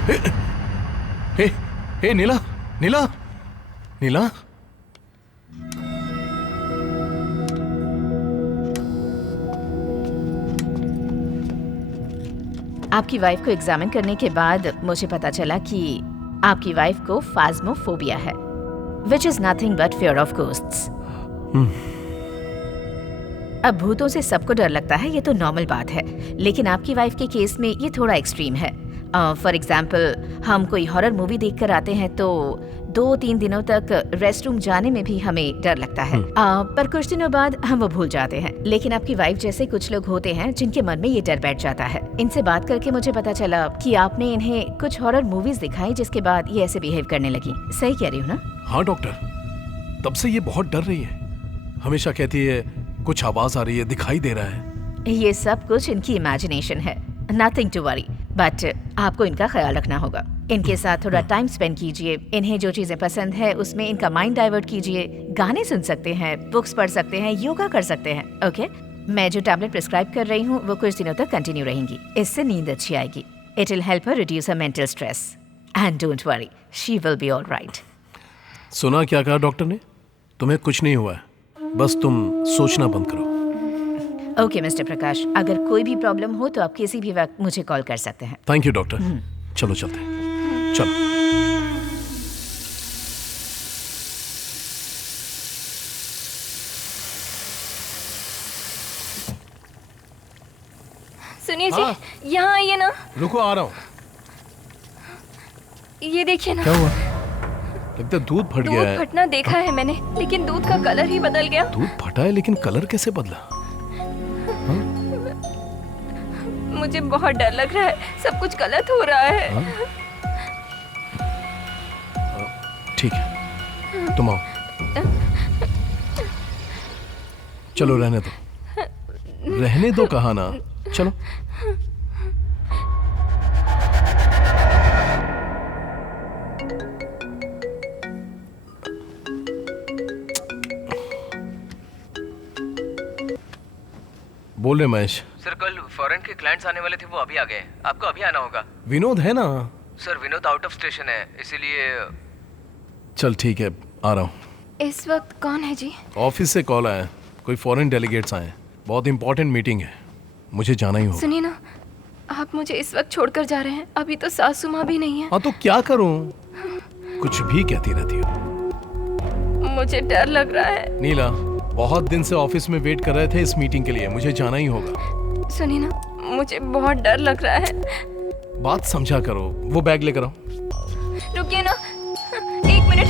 हे नीला, नीला, नीला। आपकी वाइफ को एग्जामिन करने के बाद मुझे पता चला कि आपकी वाइफ को फाज्मोफोबिया है, which is nothing but fear of ghosts. अब भूतों से सबको डर लगता है, ये तो नॉर्मल बात है, लेकिन आपकी वाइफ के केस में ये थोड़ा एक्सट्रीम है। फॉर एग्जाम्पल, हम कोई हॉरर मूवी देख कर आते हैं तो 2-3 दिनों तक रेस्ट रूम जाने में भी हमें डर लगता है, पर कुछ दिनों बाद हम वो भूल जाते हैं। लेकिन आपकी वाइफ जैसे कुछ लोग होते हैं जिनके मन में ये डर बैठ जाता है। इनसे बात करके मुझे पता चला कि आपने इन्हें कुछ हॉरर मूवीज दिखाई जिसके बाद ये ऐसे बिहेव करने लगी। सही कह रही हूँ ना? हाँ डॉक्टर, तब से ये बहुत डर रही है। हमेशा कहती है कुछ आवाज आ रही है, दिखाई दे रहा है। ये सब कुछ इनकी इमेजिनेशन है, नथिंग टू वरी। बट आपको इनका ख्याल रखना होगा। इनके साथ थोड़ा टाइम स्पेंड कीजिए, इन्हें जो चीजें पसंद है उसमें इनका माइंड डाइवर्ट कीजिए। गाने सुन सकते हैं, बुक्स पढ़ सकते हैं, योगा कर सकते हैं। ओके, मैं जो टैबलेट प्रिस्क्राइब कर रही हूँ वो कुछ दिनों तक कंटिन्यू रहेंगी। इससे नींद अच्छी आएगी। It will help her reduce her mental stress and don't worry, she will be alright. सुना क्या कहा डॉक्टर ने? तुम्हें कुछ नहीं हुआ है, बस तुम सोचना बंद करो। ओके मिस्टर प्रकाश, अगर कोई भी प्रॉब्लम हो तो आप किसी भी वक्त मुझे कॉल कर सकते हैं। Thank you doctor. चलो चलते हैं, चलो। सुनिए जी, यहाँ आइए ना। रुको, आ रहा हूँ। ये देखिए ना। क्या हुआ? लगता है दूध फट गया है। दूध फटना देखा है मैंने, लेकिन दूध का कलर ही बदल गया। दूध फटा है लेकिन कलर कैसे बदला? मुझे बहुत डर लग रहा है, सब कुछ गलत हो रहा है। ठीक है, तुम आओ। चलो रहने दो, रहने दो कहा ना, चलो। बोल रहे महेश। सर, कल फॉरेन के क्लाइंट्स आने वाले थे, वो अभी आ गए। आपको अभी आना होगा। विनोद है ना? Sir, Vinod out of station है, इसीलिए। चल ठीक है, आ रहा हूँ। इस वक्त कौन है जी? ऑफिस से कॉल आया, कोई फॉरेन डेलीगेट्स आए, बहुत इंपॉर्टेंट मीटिंग है, मुझे जाना ही होगा। सुनिए ना, आप मुझे इस वक्त छोड़कर जा रहे हैं, अभी तो सासू माँ भी नहीं है। हाँ तो क्या करूँ, कुछ भी कहती रहती हो। मुझे डर लग रहा है। नीला, बहुत दिन से ऑफिस में वेट कर रहे थे इस मीटिंग के लिए, मुझे जाना ही होगा। सुनिए ना, मुझे बहुत डर लग रहा है। बात समझा करो, वो बैग लेकर आओ। रुकिए ना, 1 मिनट।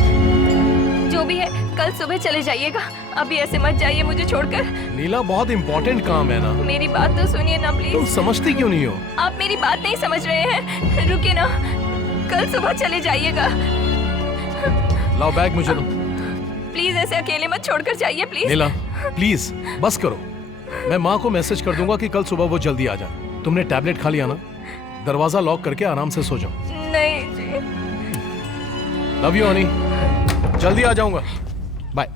जो भी है, कल सुबह चले जाइएगा, अभी ऐसे मत जाइए मुझे छोड़कर। नीला, बहुत इंपॉर्टेंट काम है ना। मेरी बात तो सुनिए ना प्लीज। तुम समझती क्यों नहीं हो? आप मेरी बात नहीं समझ रहे हैं। रुकिए ना, कल सुबह चले जाइएगा। लाओ बैग मुझे दो। प्लीज ऐसे अकेले मत छोड़कर जाइए प्लीज। नीला प्लीज बस करो, मैं माँ को मैसेज कर दूंगा कि कल सुबह वो जल्दी आ जाए। तुमने टैबलेट खा लिया ना? दरवाजा लॉक करके आराम से सो जाओ। नहीं जी। लव यू हनी, जल्दी आ जाऊंगा, बाय।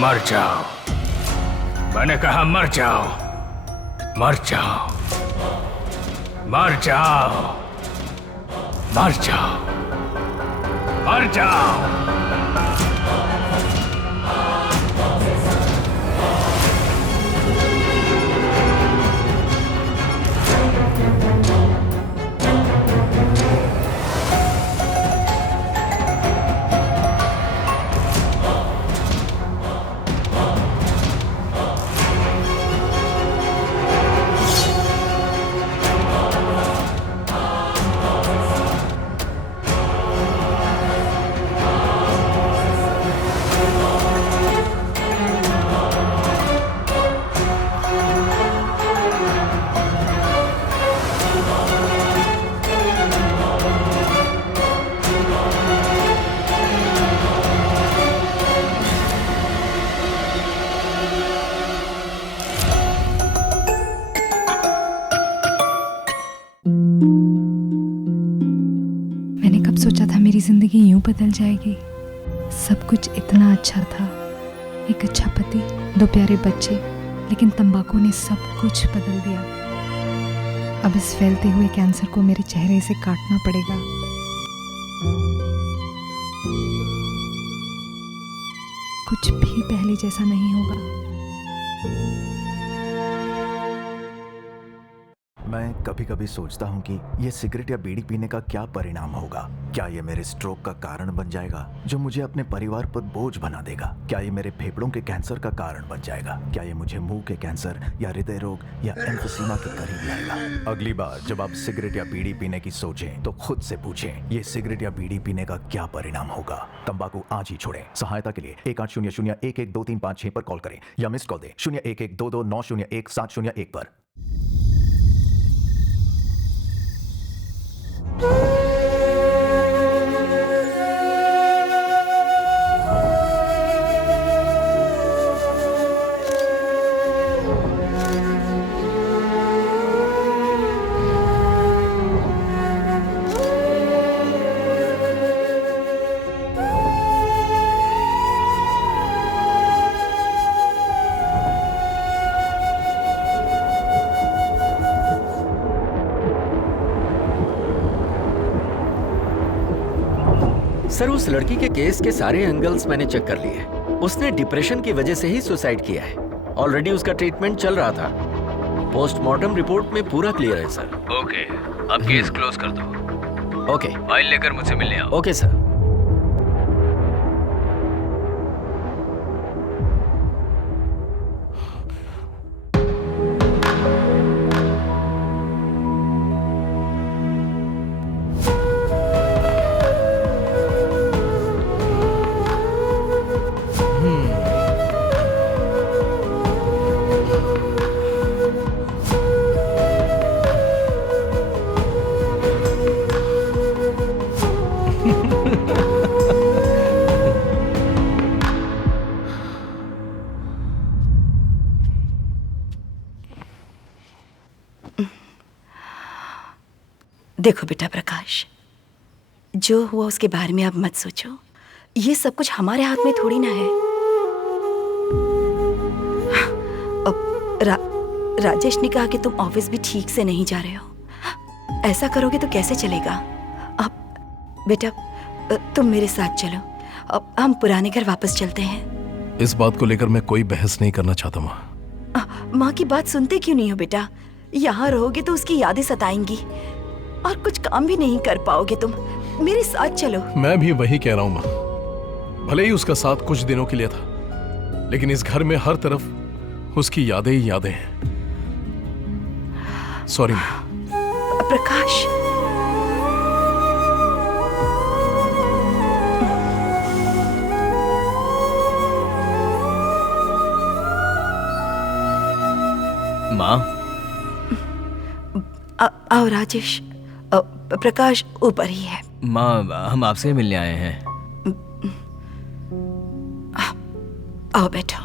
मर जाओ, मैंने कहा मर जाओ, मर जाओ, मर जाओ, मर जाओ, मर जाओ। सोचा था मेरी जिंदगी यूं बदल जाएगी। सब कुछ इतना अच्छा था, एक अच्छा पति, 2 प्यारे बच्चे, लेकिन तंबाकू ने सब कुछ बदल दिया। अब इस फैलते हुए कैंसर को मेरे चेहरे से काटना पड़ेगा। कुछ भी पहले जैसा नहीं होगा। मैं कभी कभी सोचता हूँ कि ये सिगरेट या बीड़ी पीने का क्या परिणाम होगा। क्या ये मेरे स्ट्रोक का कारण बन जाएगा, जो मुझे अपने परिवार पर बोझ बना देगा? क्या ये मेरे फेफड़ों के कैंसर का कारण बन जाएगा? क्या ये मुझे मुंह के कैंसर या हृदय रोग या एम्फीसीमा के करीब लाएगा? अगली बार जब आप सिगरेट या बीड़ी पीने की सोचें तो खुद से पूछें, ये सिगरेट या बीड़ी पीने का क्या परिणाम होगा? तंबाकू आज ही छोड़ें। सहायता के लिए 1800-112356 पर कॉल करें या मिस कॉल दें 01122901-701 पर। सर, उस लड़की के केस के सारे एंगल्स मैंने चेक कर लिए। उसने डिप्रेशन की वजह से ही सुसाइड किया है। ऑलरेडी उसका ट्रीटमेंट चल रहा था। पोस्टमार्टम रिपोर्ट में पूरा क्लियर है सर। ओके, अब केस क्लोज कर दो। ओके, फाइल लेकर मुझसे मिलने आओ। Okay sir. देखो बेटा प्रकाश, जो हुआ उसके बारे में अब मत सोचो। ये सब कुछ हमारे हाथ में थोड़ी ना है। अब राजेश ने कहा कि तुम ऑफिस भी ठीक से नहीं जा रहे हो। ऐसा करोगे तो कैसे चलेगा? अब बेटा तुम मेरे साथ चलो। अब हम पुराने घर वापस चलते हैं। इस बात को लेकर मैं कोई बहस नहीं करना चाहता माँ। माँ की बात सुनते क्यों नहीं हो बेटा? यहाँ रहोगे तो उसकी यादें सताएंगी और कुछ काम भी नहीं कर पाओगे तुम। मेरे साथ चलो। मैं भी वही कह रहा हूँ माँ। भले ही उसका साथ कुछ दिनों के लिए था, लेकिन इस घर में हर तरफ उसकी यादें ही यादें हैं। सॉरी माँ। प्रकाश, माँ। आओ राजेश। प्रकाश ऊपर ही है। माँ, हम आपसे मिलने आए हैं। आओ बैठो।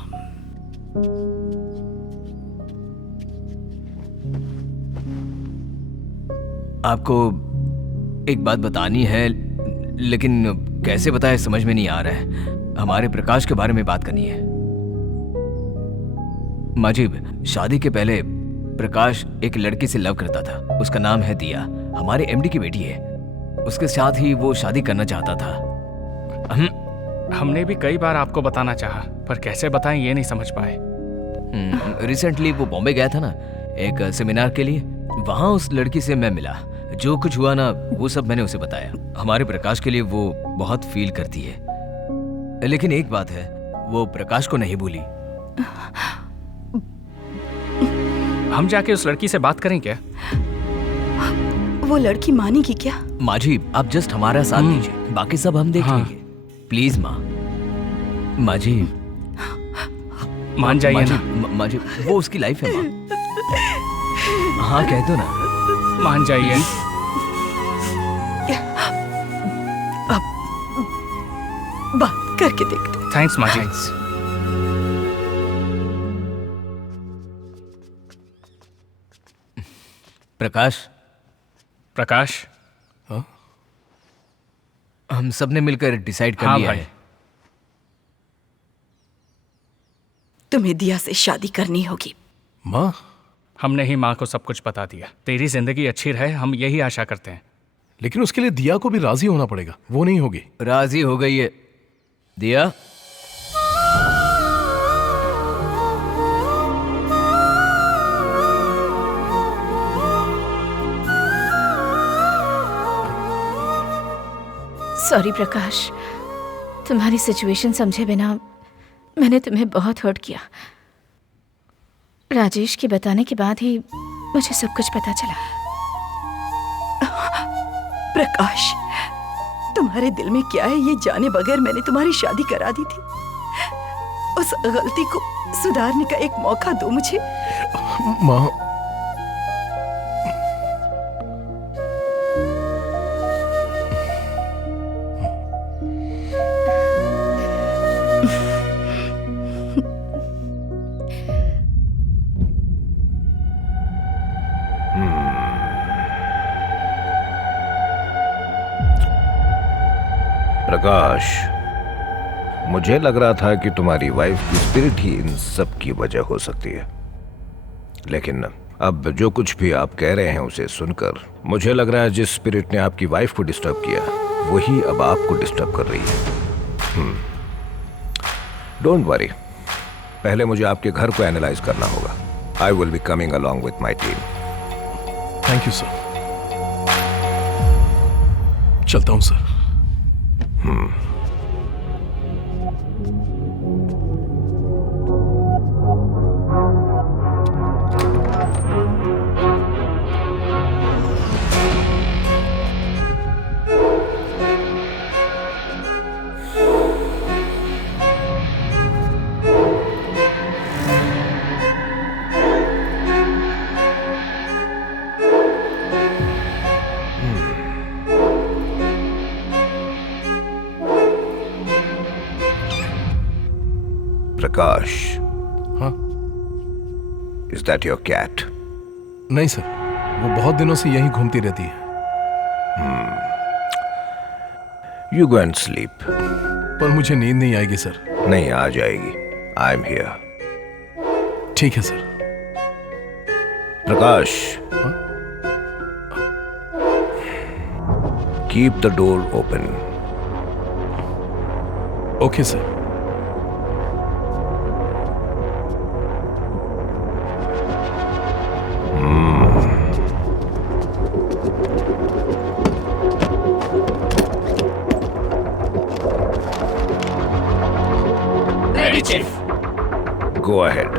आपको एक बात बतानी है, लेकिन कैसे बताए समझ में नहीं आ रहा है। हमारे प्रकाश के बारे में बात करनी है। माजिब, शादी के पहले प्रकाश एक लड़की से लव करता था। उसका नाम है दिया, हमारे एमडी की बेटी है। उसके साथ ही वो शादी करना चाहता था। हमने भी कई बार आपको बताना चाहा, पर कैसे बताएं ये नहीं समझ पाए। रिसेंटली वो बॉम्बे गया था ना एक सेमिनार के लिए, वहां उस लड़की से मैं मिला। जो कुछ हुआ ना वो सब मैंने उसे बताया। हमारे प्रकाश के लिए वो बहुत फील करती है, लेकिन एक बात है, वो प्रकाश को नहीं भूली। हम जाके उस लड़की से बात करें क्या? वो लड़की मानेगी क्या? माजी, आप जस्ट हमारा साथ दीजिए, बाकी सब हम देख लेंगे। प्लीज माँ। माजी मान जाइए ना। माजी, वो उसकी लाइफ है माँ। हाँ कह दो ना। मान जाइए। अब बात करके देखते। थैंक्स माजी। प्रकाश, प्रकाश, हम सब ने मिलकर डिसाइड कर लिया है। तुम्हें दिया से शादी करनी होगी। माँ? हमने ही माँ को सब कुछ बता दिया। तेरी जिंदगी अच्छी रहे, हम यही आशा करते हैं। लेकिन उसके लिए दिया को भी राजी होना पड़ेगा। वो नहीं होगी। राजी हो गई है दिया। सॉरी प्रकाश, तुम्हारी सिचुएशन समझे बिना मैंने तुम्हें बहुत हर्ट किया। राजेश के बताने के बाद ही मुझे सब कुछ पता चला। प्रकाश, तुम्हारे दिल में क्या है ये जाने बगैर मैंने तुम्हारी शादी करा दी थी। उस गलती को सुधारने का एक मौका दो मुझे। माँ, प्रकाश, मुझे लग रहा था कि तुम्हारी वाइफ की स्पिरिट ही इन सब की वजह हो सकती है, लेकिन अब जो कुछ भी आप कह रहे हैं उसे सुनकर मुझे लग रहा है जिस स्पिरिट ने आपकी वाइफ को डिस्टर्ब किया वही अब आपको डिस्टर्ब कर रही है। डोंट वरी, पहले मुझे आपके घर को एनालाइज करना होगा। I will be coming along with my team. Thank you sir. चलता हूं सर। प्रकाश, हाँ? Is that your cat? नहीं सर, वो बहुत दिनों से यहीं घूमती रहती है। You go and sleep. पर मुझे नींद नहीं आएगी सर। नहीं, आ जाएगी। I'm here. ठीक है सर। Prakash, keep the door open. Okay sir. Go ahead.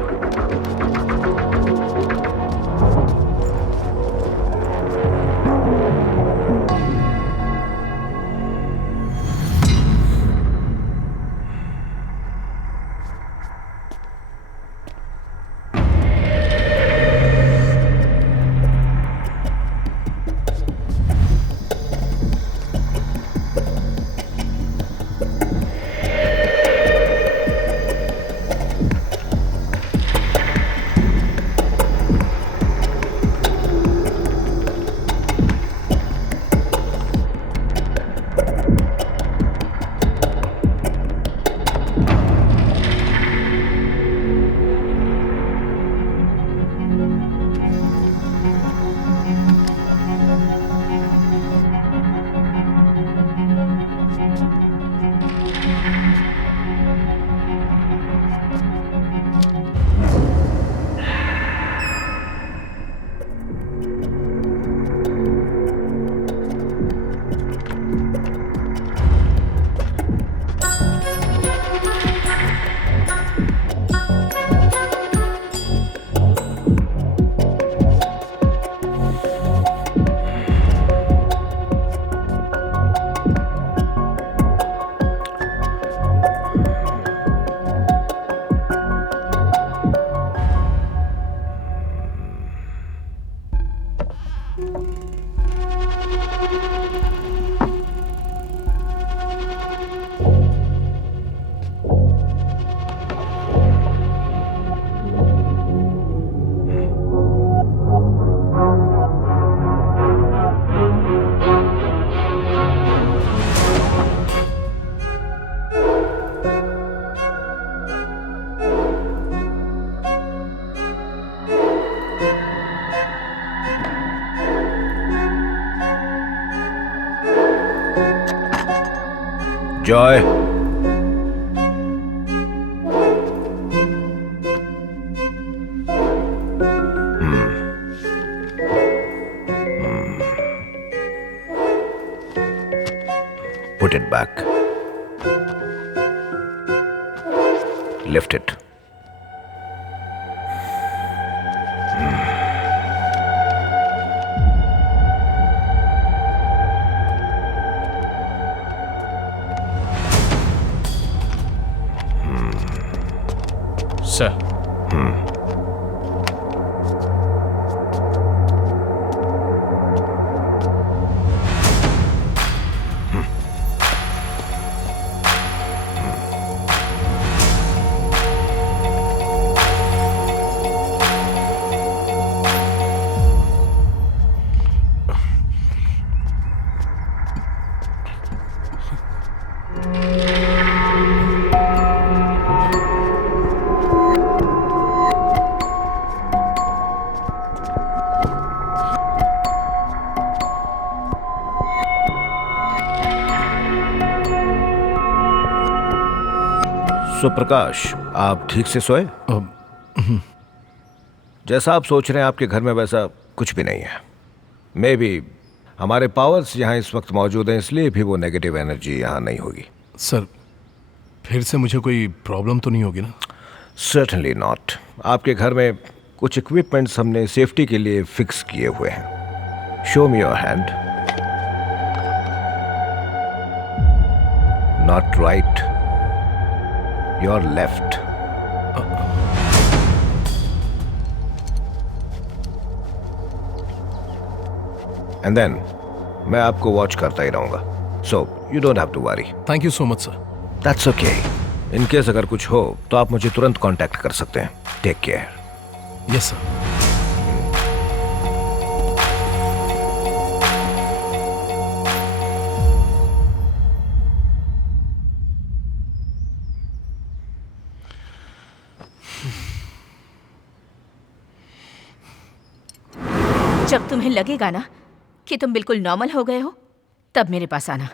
Joy, Put it back. Lift it. Sir. Prakash, आप ठीक से सोए? जैसा आप सोच रहे हैं आपके घर में वैसा कुछ भी नहीं है। मे बी हमारे पावर्स यहाँ इस वक्त मौजूद हैं, इसलिए भी वो नेगेटिव एनर्जी यहाँ नहीं होगी। सर, फिर से मुझे कोई प्रॉब्लम तो नहीं होगी ना? Certainly not. आपके घर में कुछ इक्विपमेंट्स हमने सेफ्टी के लिए फिक्स किए हुए हैं। Show me your hand. Not right, your left. And then मैं आपको वॉच करता ही रहूंगा, so you don't have to worry. Thank you so much sir. That's okay. In case अगर कुछ हो तो आप मुझे तुरंत कांटेक्ट कर सकते हैं। Take care. Yes sir. जब तुम्हें लगेगा ना कि तुम बिल्कुल नॉर्मल हो गए हो, तब मेरे पास आना।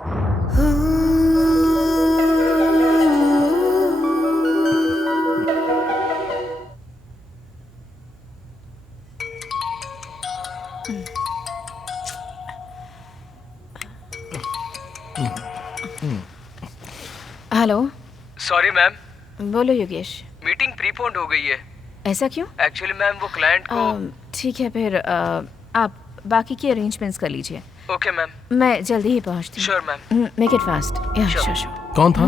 हेलो। Sorry ma'am. बोलो योगेश। मीटिंग प्रीपोन्ड हो गई है। ऐसा क्यों? एक्चुअली मैम वो क्लाइंट को। ठीक है, फिर आप बाकी की अरेंजमेंट्स कर लीजिए। Okay ma'am. मैं जल्दी ही पहुंचती हूँ। Sure ma'am. Make it fast. या श्योर। कौन था?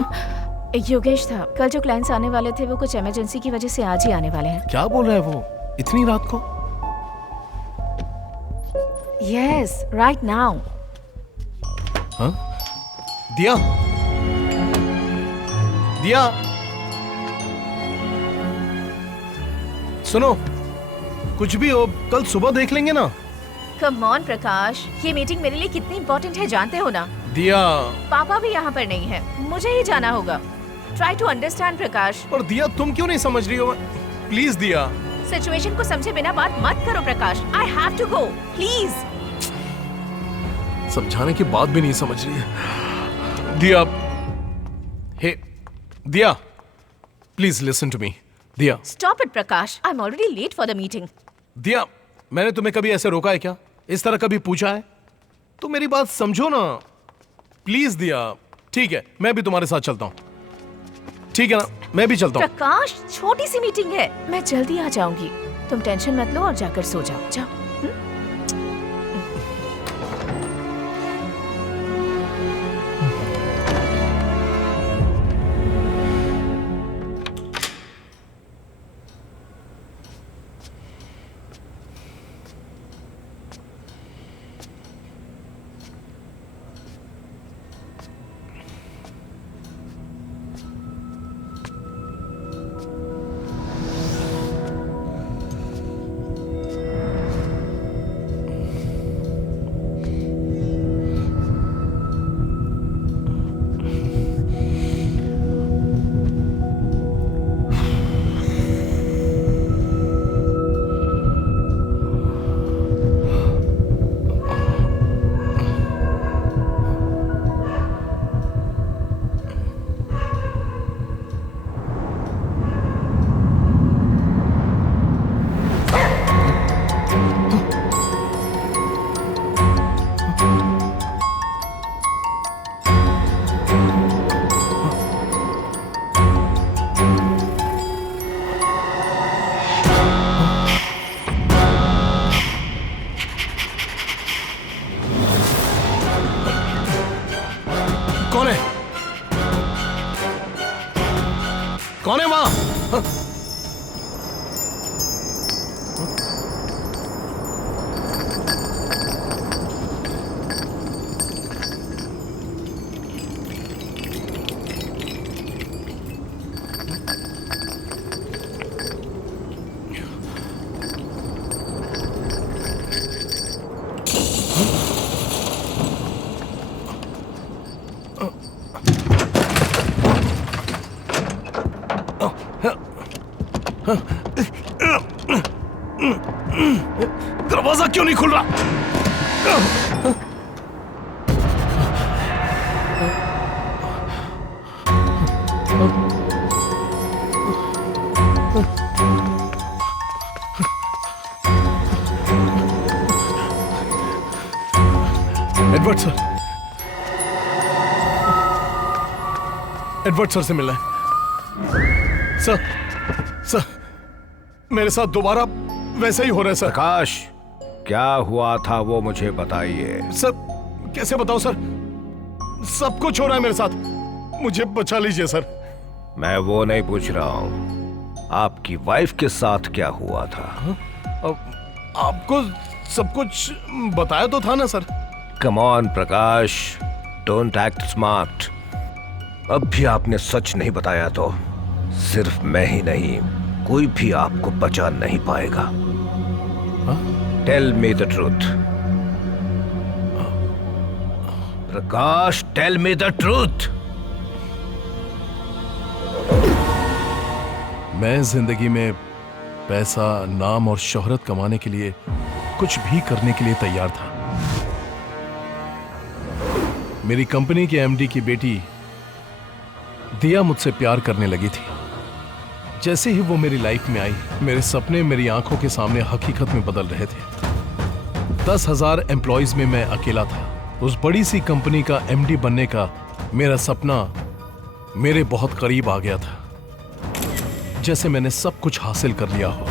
योगेश था। कल जो क्लाइंट्स आने वाले थे वो कुछ इमरजेंसी की वजह से आज ही आने वाले हैं। क्या बोल रहा है वो इतनी रात को? Yes, right now. हाँ? दिया, दिया, सुनो, कुछ भी हो कल सुबह देख लेंगे ना। कम ऑन प्रकाश, ये मीटिंग मेरे लिए कितनी इंपॉर्टेंट है जानते हो ना? दिया, पापा भी यहाँ पर नहीं है, मुझे ही जाना होगा। ट्राई टू अंडरस्टैंड प्रकाश। और दिया तुम क्यों नहीं समझ रही हो? प्लीज दिया। सिचुएशन को समझे बिना बात मत करो Prakash. I have to go, please. समझाने की बात भी नहीं समझ रही है। दिया, हे दिया, please listen to me. Diya, stop it Prakash, I am already late for the meeting. Diya, मैंने तुम्हें कभी ऐसे रोका है क्या? इस तरह कभी पूछा है? तो मेरी बात समझो ना प्लीज। दिया, ठीक है, मैं भी तुम्हारे साथ चलता हूँ। ठीक है ना, मैं भी चलता हूँ। प्रकाश, छोटी सी मीटिंग है, मैं जल्दी आ जाऊंगी। तुम टेंशन मत लो और जाकर सो जाओ। जाओ। कौन है वहां? दरवाजा क्यों नहीं खुल रहा? एडवर्ड सर, एडवर्ड सर से मिलना है। सर, मेरे साथ दोबारा वैसा ही हो रहा है सर। प्रकाश, क्या हुआ था वो मुझे बताइए। सर, कैसे बताऊं सर? सब कुछ हो रहा है मेरे साथ, मुझे बचा लीजिए सर। मैं वो नहीं पूछ रहा हूं, आपकी वाइफ के साथ क्या हुआ था? आपको सब कुछ बताया तो था ना sir. Come on Prakash, don't act smart. अब भी आपने सच नहीं बताया तो सिर्फ मैं ही नहीं, कोई भी आपको बचा नहीं पाएगा। Tell me the truth Prakash, tell me the truth. मैं जिंदगी में पैसा, नाम और शोहरत कमाने के लिए कुछ भी करने के लिए तैयार था। मेरी कंपनी के एमडी की बेटी दिया मुझसे प्यार करने लगी थी। जैसे ही वो मेरी लाइफ में आई, मेरे सपने मेरी आंखों के सामने हकीकत में बदल रहे थे। 10,000 एम्प्लॉइज में मैं अकेला था। उस बड़ी सी कंपनी का एमडी बनने का मेरा सपना मेरे बहुत करीब आ गया था, जैसे मैंने सब कुछ हासिल कर लिया हो।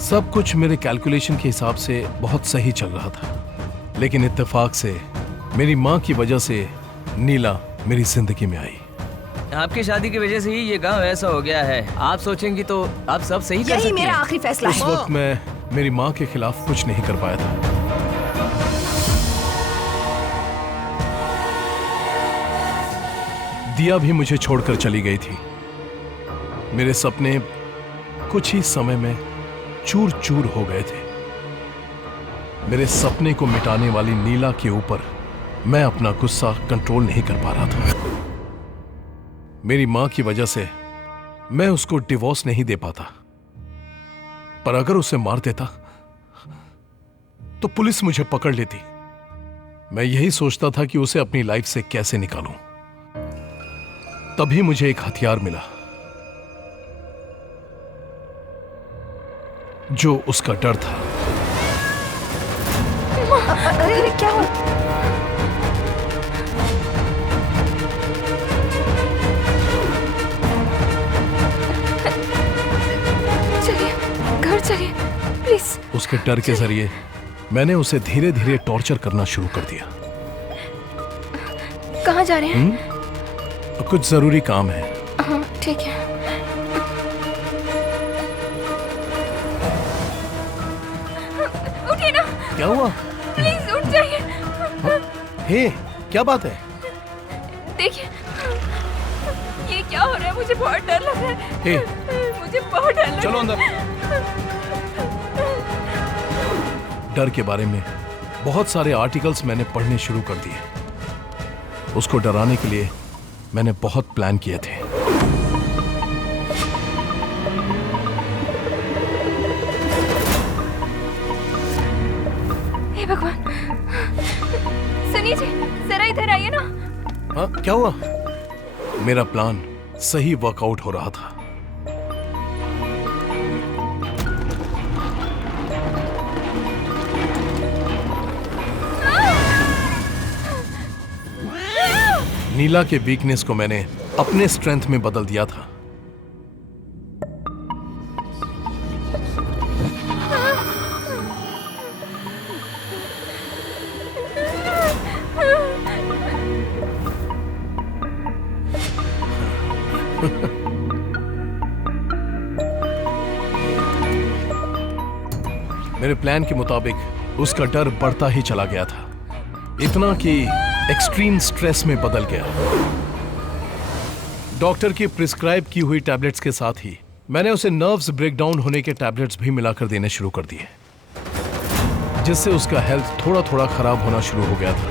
सब कुछ मेरे कैलकुलेशन के हिसाब से बहुत सही चल रहा था, लेकिन इत्तेफाक से मेरी माँ की वजह से नीला मेरी जिंदगी में आई। आपकी शादी की वजह से ही ये गांव ऐसा हो गया है। आप सोचेंगी तो आप सब सही कर सकती हैं। यही मेरा आखिरी फैसला उस वक्त मैं मेरी माँ के खिलाफ कुछ नहीं कर पाया था। दिया भी मुझे छोड़कर चली गई थी। मेरे सपने कुछ ही समय में चूर चूर हो गए थे। मेरे सपने को मिटाने वाली नीला के ऊपर मैं अपना गुस्सा कंट्रोल नहीं कर पा रहा था। मेरी मां की वजह से मैं उसको डिवोर्स नहीं दे पाता, पर अगर उसे मार देता तो पुलिस मुझे पकड़ लेती। मैं यही सोचता था कि उसे अपनी लाइफ से कैसे निकालूं। तभी मुझे एक हथियार मिला जो उसका डर था। अरे क्या हुआ? चलिए, घर चलिए प्लीज। उसके डर के जरिए मैंने उसे धीरे धीरे टॉर्चर करना शुरू कर दिया। कहाँ जा रहे हैं? कुछ जरूरी काम है। हाँ ठीक है। उठिए ना। क्या हुआ? प्लीज उठ जाइए। हे, क्या बात है? देखिए, ये क्या हो रहा है? मुझे बहुत डर लग रहा है। हे, मुझे बहुत डर लग रहा है। चलो अंदर। डर के बारे में बहुत सारे आर्टिकल्स मैंने पढ़ने शुरू कर दिए। उसको डराने के लिए मैंने बहुत प्लान किए थे। हे भगवान, सुनिए जी, जरा इधर आइए ना। हाँ, क्या हुआ? मेरा प्लान सही वर्कआउट हो रहा था। नीला के वीकनेस को मैंने अपने स्ट्रेंथ में बदल दिया था। मेरे प्लान के मुताबिक उसका डर बढ़ता ही चला गया था, इतना कि एक्सट्रीम स्ट्रेस में बदल गया। डॉक्टर की प्रिस्क्राइब की हुई टैबलेट्स के साथ ही मैंने उसे नर्व्स ब्रेकडाउन होने के टैबलेट्स भी मिलाकर देने शुरू कर दिए, जिससे उसका हेल्थ थोड़ा थोड़ा खराब होना शुरू हो गया था।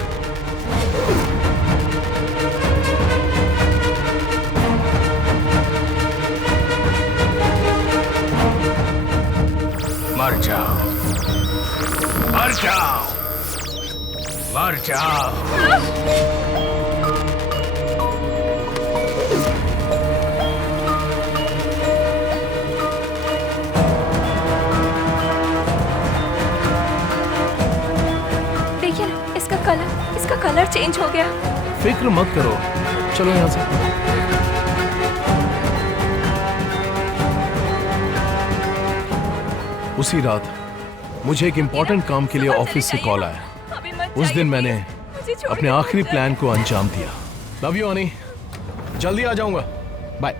मर जाओ, मर जाओ, मर जाओ। देखिए ना, इसका कलर चेंज हो गया। फिक्र मत करो, चलो यहाँ से। उसी रात मुझे एक इंपॉर्टेंट काम के लिए ऑफिस से कॉल आया। उस दिन मैंने अपने आखिरी प्लान को अंजाम दिया। लव यू अनी, जल्दी आ जाऊंगा, बाय।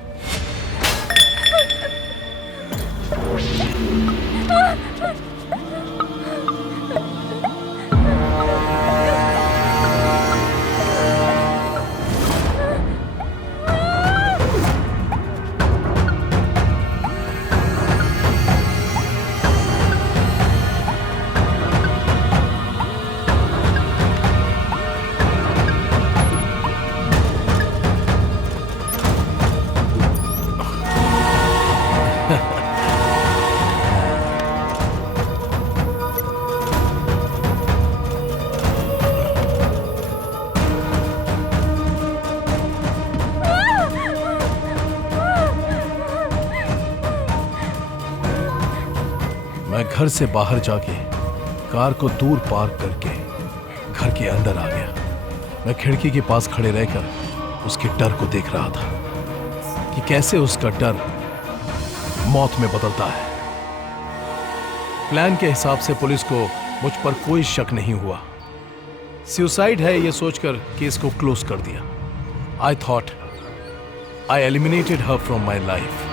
मैं घर से बाहर जाके कार को दूर पार्क करके घर के अंदर आ गया। मैं खिड़की के पास खड़े रहकर उसके डर को देख रहा था कि कैसे उसका डर मौत में बदलता है। प्लान के हिसाब से पुलिस को मुझ पर कोई शक नहीं हुआ। सुसाइड है यह सोचकर केस को क्लोज कर दिया। I thought I eliminated her from my life.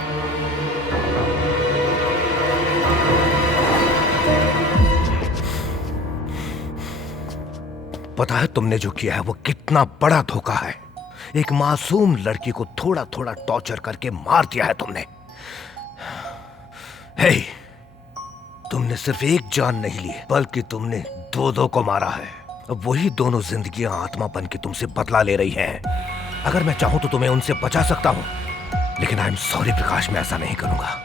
पता है तुमने जो किया है वो कितना बड़ा धोखा है। एक मासूम लड़की को थोड़ा थोड़ा टॉर्चर करके मार दिया है तुमने। हे, तुमने सिर्फ एक जान नहीं ली बल्कि तुमने दो को मारा है। अब वही दोनों जिंदगियां आत्मा बन के तुमसे बदला ले रही हैं। अगर मैं चाहूं तो तुम्हें उनसे बचा सकता हूं, लेकिन आई एम सॉरी प्रकाश, मैं ऐसा नहीं करूंगा।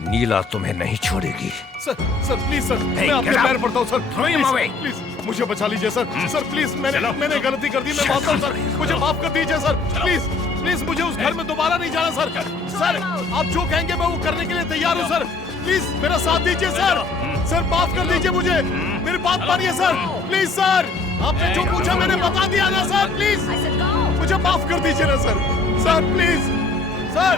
नीला तुम्हें नहीं छोड़ेगी। सर प्लीज सर, मैं आपके पैर पड़ता हूँ सर, प्लीज मुझे बचा लीजिए सर। सर प्लीज, मैंने गलती कर दी, मैं मानता हूँ सर, मुझे माफ कर दीजिए सर। प्लीज मुझे उस घर में दोबारा नहीं जाना सर। सर आप जो कहेंगे मैं वो करने के लिए तैयार हूँ सर। प्लीज मेरा साथ दीजिए सर। सर माफ कर दीजिए मुझे, मेरी बात मानिए सर। प्लीज सर, आपने जो पूछा मैंने बता दिया ना सर। प्लीज मुझे माफ कर दीजिए ना सर। Sir please sir.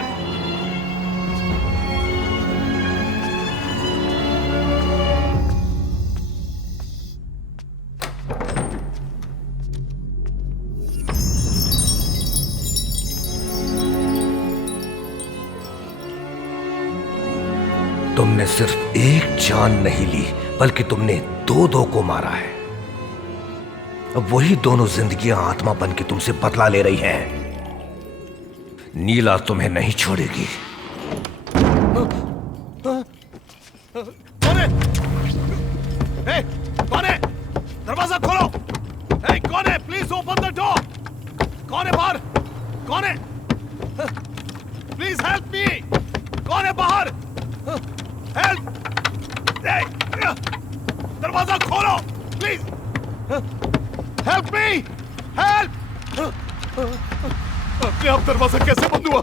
तुमने सिर्फ एक जान नहीं ली बल्कि तुमने दो को मारा है। अब वही दोनों जिंदगियां आत्मा बन के तुमसे बदला ले रही हैं। नीला तुम्हें नहीं छोड़ेगी। कौन है? कौन है? दरवाजा खोलो। कौन है? Please open the door. कौन है बाहर? कौन है? Please help me. कौन है बाहर? हेल्प! दरवाजा खोलो प्लीज। Help me, help! अपने आप दरवाजा कैसे बंद हुआ?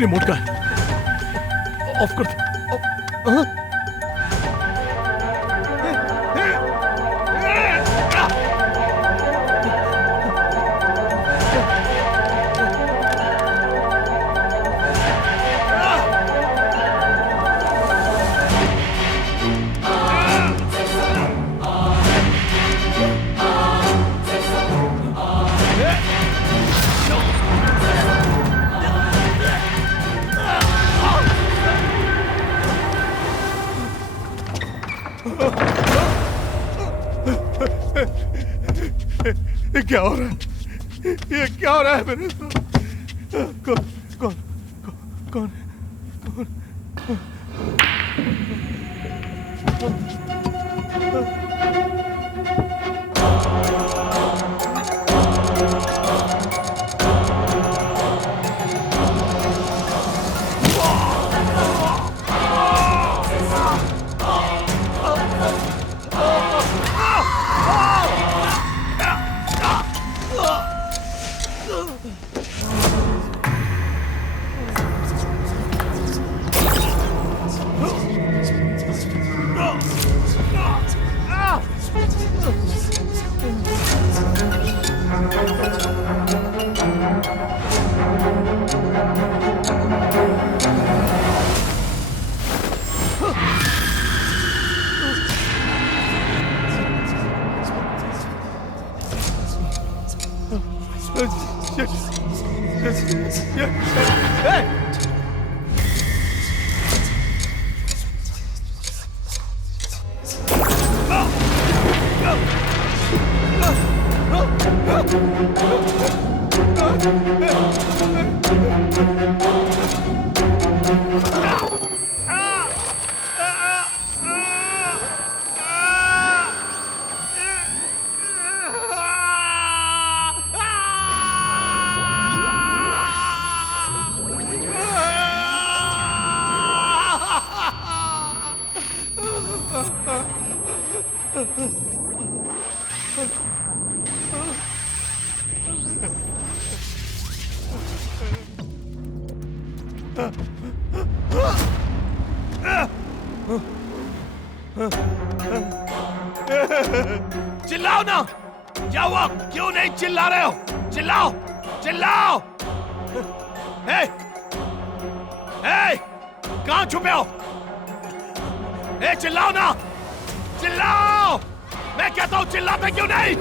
रिमोट का है, ऑफ कर दे। हाँ? ये क्या हो रहा है? ये क्या हो रहा है मेरे साथ? कौन कौन कौन कौन चिल्लाओ ना! क्या हुआ? क्यों नहीं चिल्ला रहे हो? चिल्लाओ! चिल्लाओ! हे! हे! कहां छुपे हो? हे, चिल्लाओ ना! चिल्लाओ! मैं कहता हूं चिल्लाते क्यों नहीं?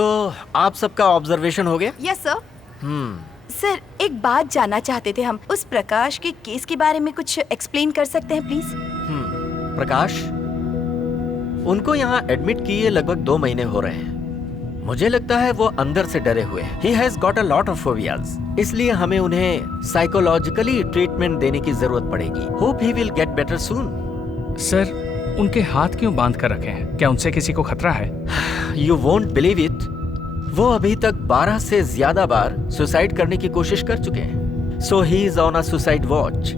तो आप सबका ऑब्जर्वेशन हो गया? Yes sir. सर एक बात जानना चाहते थे हम, उस प्रकाश के केस के बारे में कुछ एक्सप्लेन कर सकते हैं प्लीज? प्रकाश, उनको यहाँ एडमिट किए लगभग 2 महीने हो रहे हैं। मुझे लगता है वो अंदर से डरे हुए हैं। He has got a lot of phobias, इसलिए हमें उन्हें साइकोलॉजिकली ट्रीटमेंट देने की जरूरत पड़ेगी। Hope he will get better soon. Sir, उनके हाथ क्यों बांध कर रखे हैं? क्या उनसे किसी को खतरा है? You won't believe it. वो अभी तक 12 से ज्यादा बार सुसाइड करने की कोशिश कर चुके हैं। So he is on a suicide watch.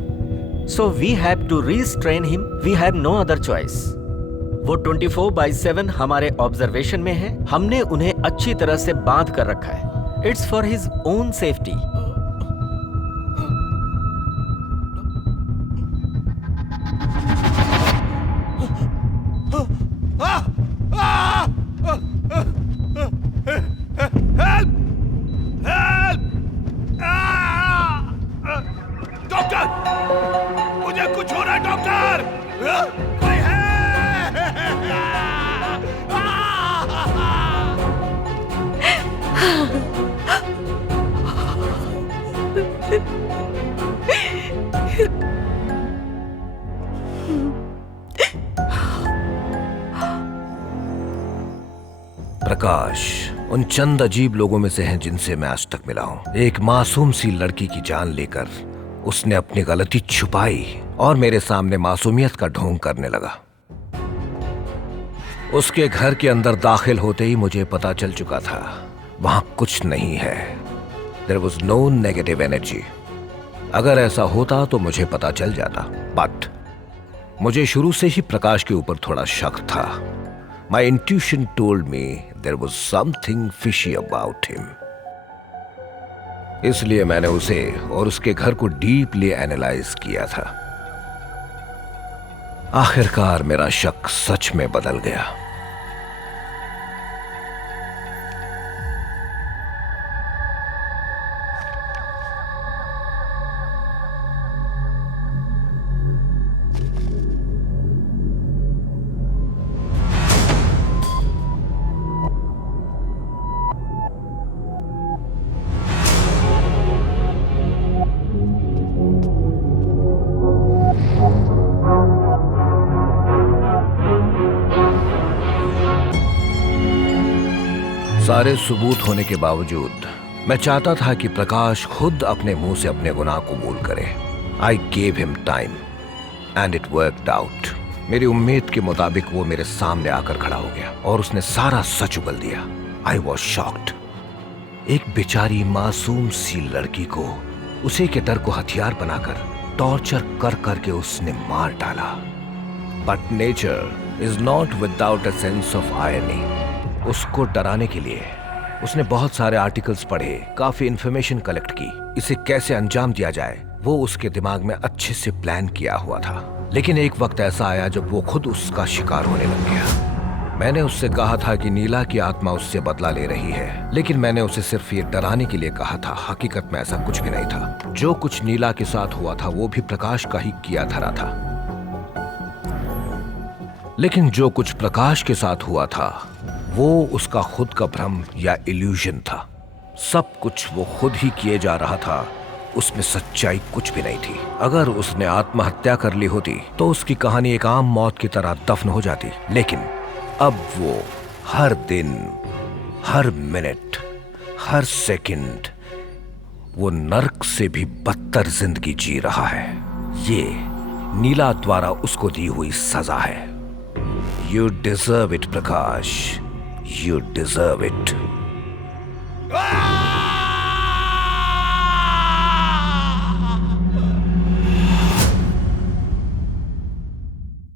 So we have to restrain him. We have no other choice. वो 24/7 हमारे ऑब्जर्वेशन में है। हमने उन्हें अच्छी तरह से बांध कर रखा है। It's for his own safety. Doctor, मुझे कुछ हो रहा है डॉक्टर। कोई है? प्रकाश उन चंद अजीब लोगों में से हैं जिनसे मैं आज तक मिला हूं। एक मासूम सी लड़की की जान लेकर उसने अपनी गलती छुपाई और मेरे सामने मासूमियत का ढोंग करने लगा। उसके घर के अंदर दाखिल होते ही मुझे पता चल चुका था वहां कुछ नहीं है। There was no negative energy. अगर ऐसा होता तो मुझे पता चल जाता, बट मुझे शुरू से ही प्रकाश के ऊपर थोड़ा शक था। My intuition told me there was something fishy about him. इसलिए मैंने उसे और उसके घर को डीपली एनालाइज किया था। आखिरकार मेरा शक सच में बदल गया। सारे सबूत होने के बावजूद मैं चाहता था कि प्रकाश खुद अपने मुंह से अपने गुनाह कबूल करे। I gave him time and it worked out. मेरी उम्मीद के मुताबिक वो मेरे सामने आकर खड़ा हो गया और उसने सारा सच उगल दिया। I was shocked. एक बेचारी मासूम सी लड़की को उसी के डर को हथियार बनाकर टॉर्चर कर करके उसने मार डाला। But nature is not without a sense of irony. उसको डराने के लिए उसने बहुत सारे आर्टिकल्स पढ़े, काफी इंफॉर्मेशन कलेक्ट की। इसे कैसे अंजाम दिया जाए वो उसके दिमाग में अच्छे से प्लान किया हुआ था। लेकिन एक वक्त ऐसा आया जब वो खुद उसका शिकार होने लग गया। मैंने उससे कहा था कि नीला की आत्मा उससे बदला ले रही है, लेकिन मैंने उसे सिर्फ ये डराने के लिए कहा था। हकीकत में ऐसा कुछ भी नहीं था। जो कुछ नीला के साथ हुआ था वो भी प्रकाश का ही किया धरा था। लेकिन जो कुछ प्रकाश के साथ हुआ था वो उसका खुद का भ्रम या इल्यूजन था। सब कुछ वो खुद ही किए जा रहा था, उसमें सच्चाई कुछ भी नहीं थी। अगर उसने आत्महत्या कर ली होती तो उसकी कहानी एक आम मौत की तरह दफन हो जाती। लेकिन अब वो हर दिन, हर मिनट, हर सेकंड वो नर्क से भी बदतर जिंदगी जी रहा है। ये नीला द्वारा उसको दी हुई सजा है। You deserve it, Prakash. You deserve it.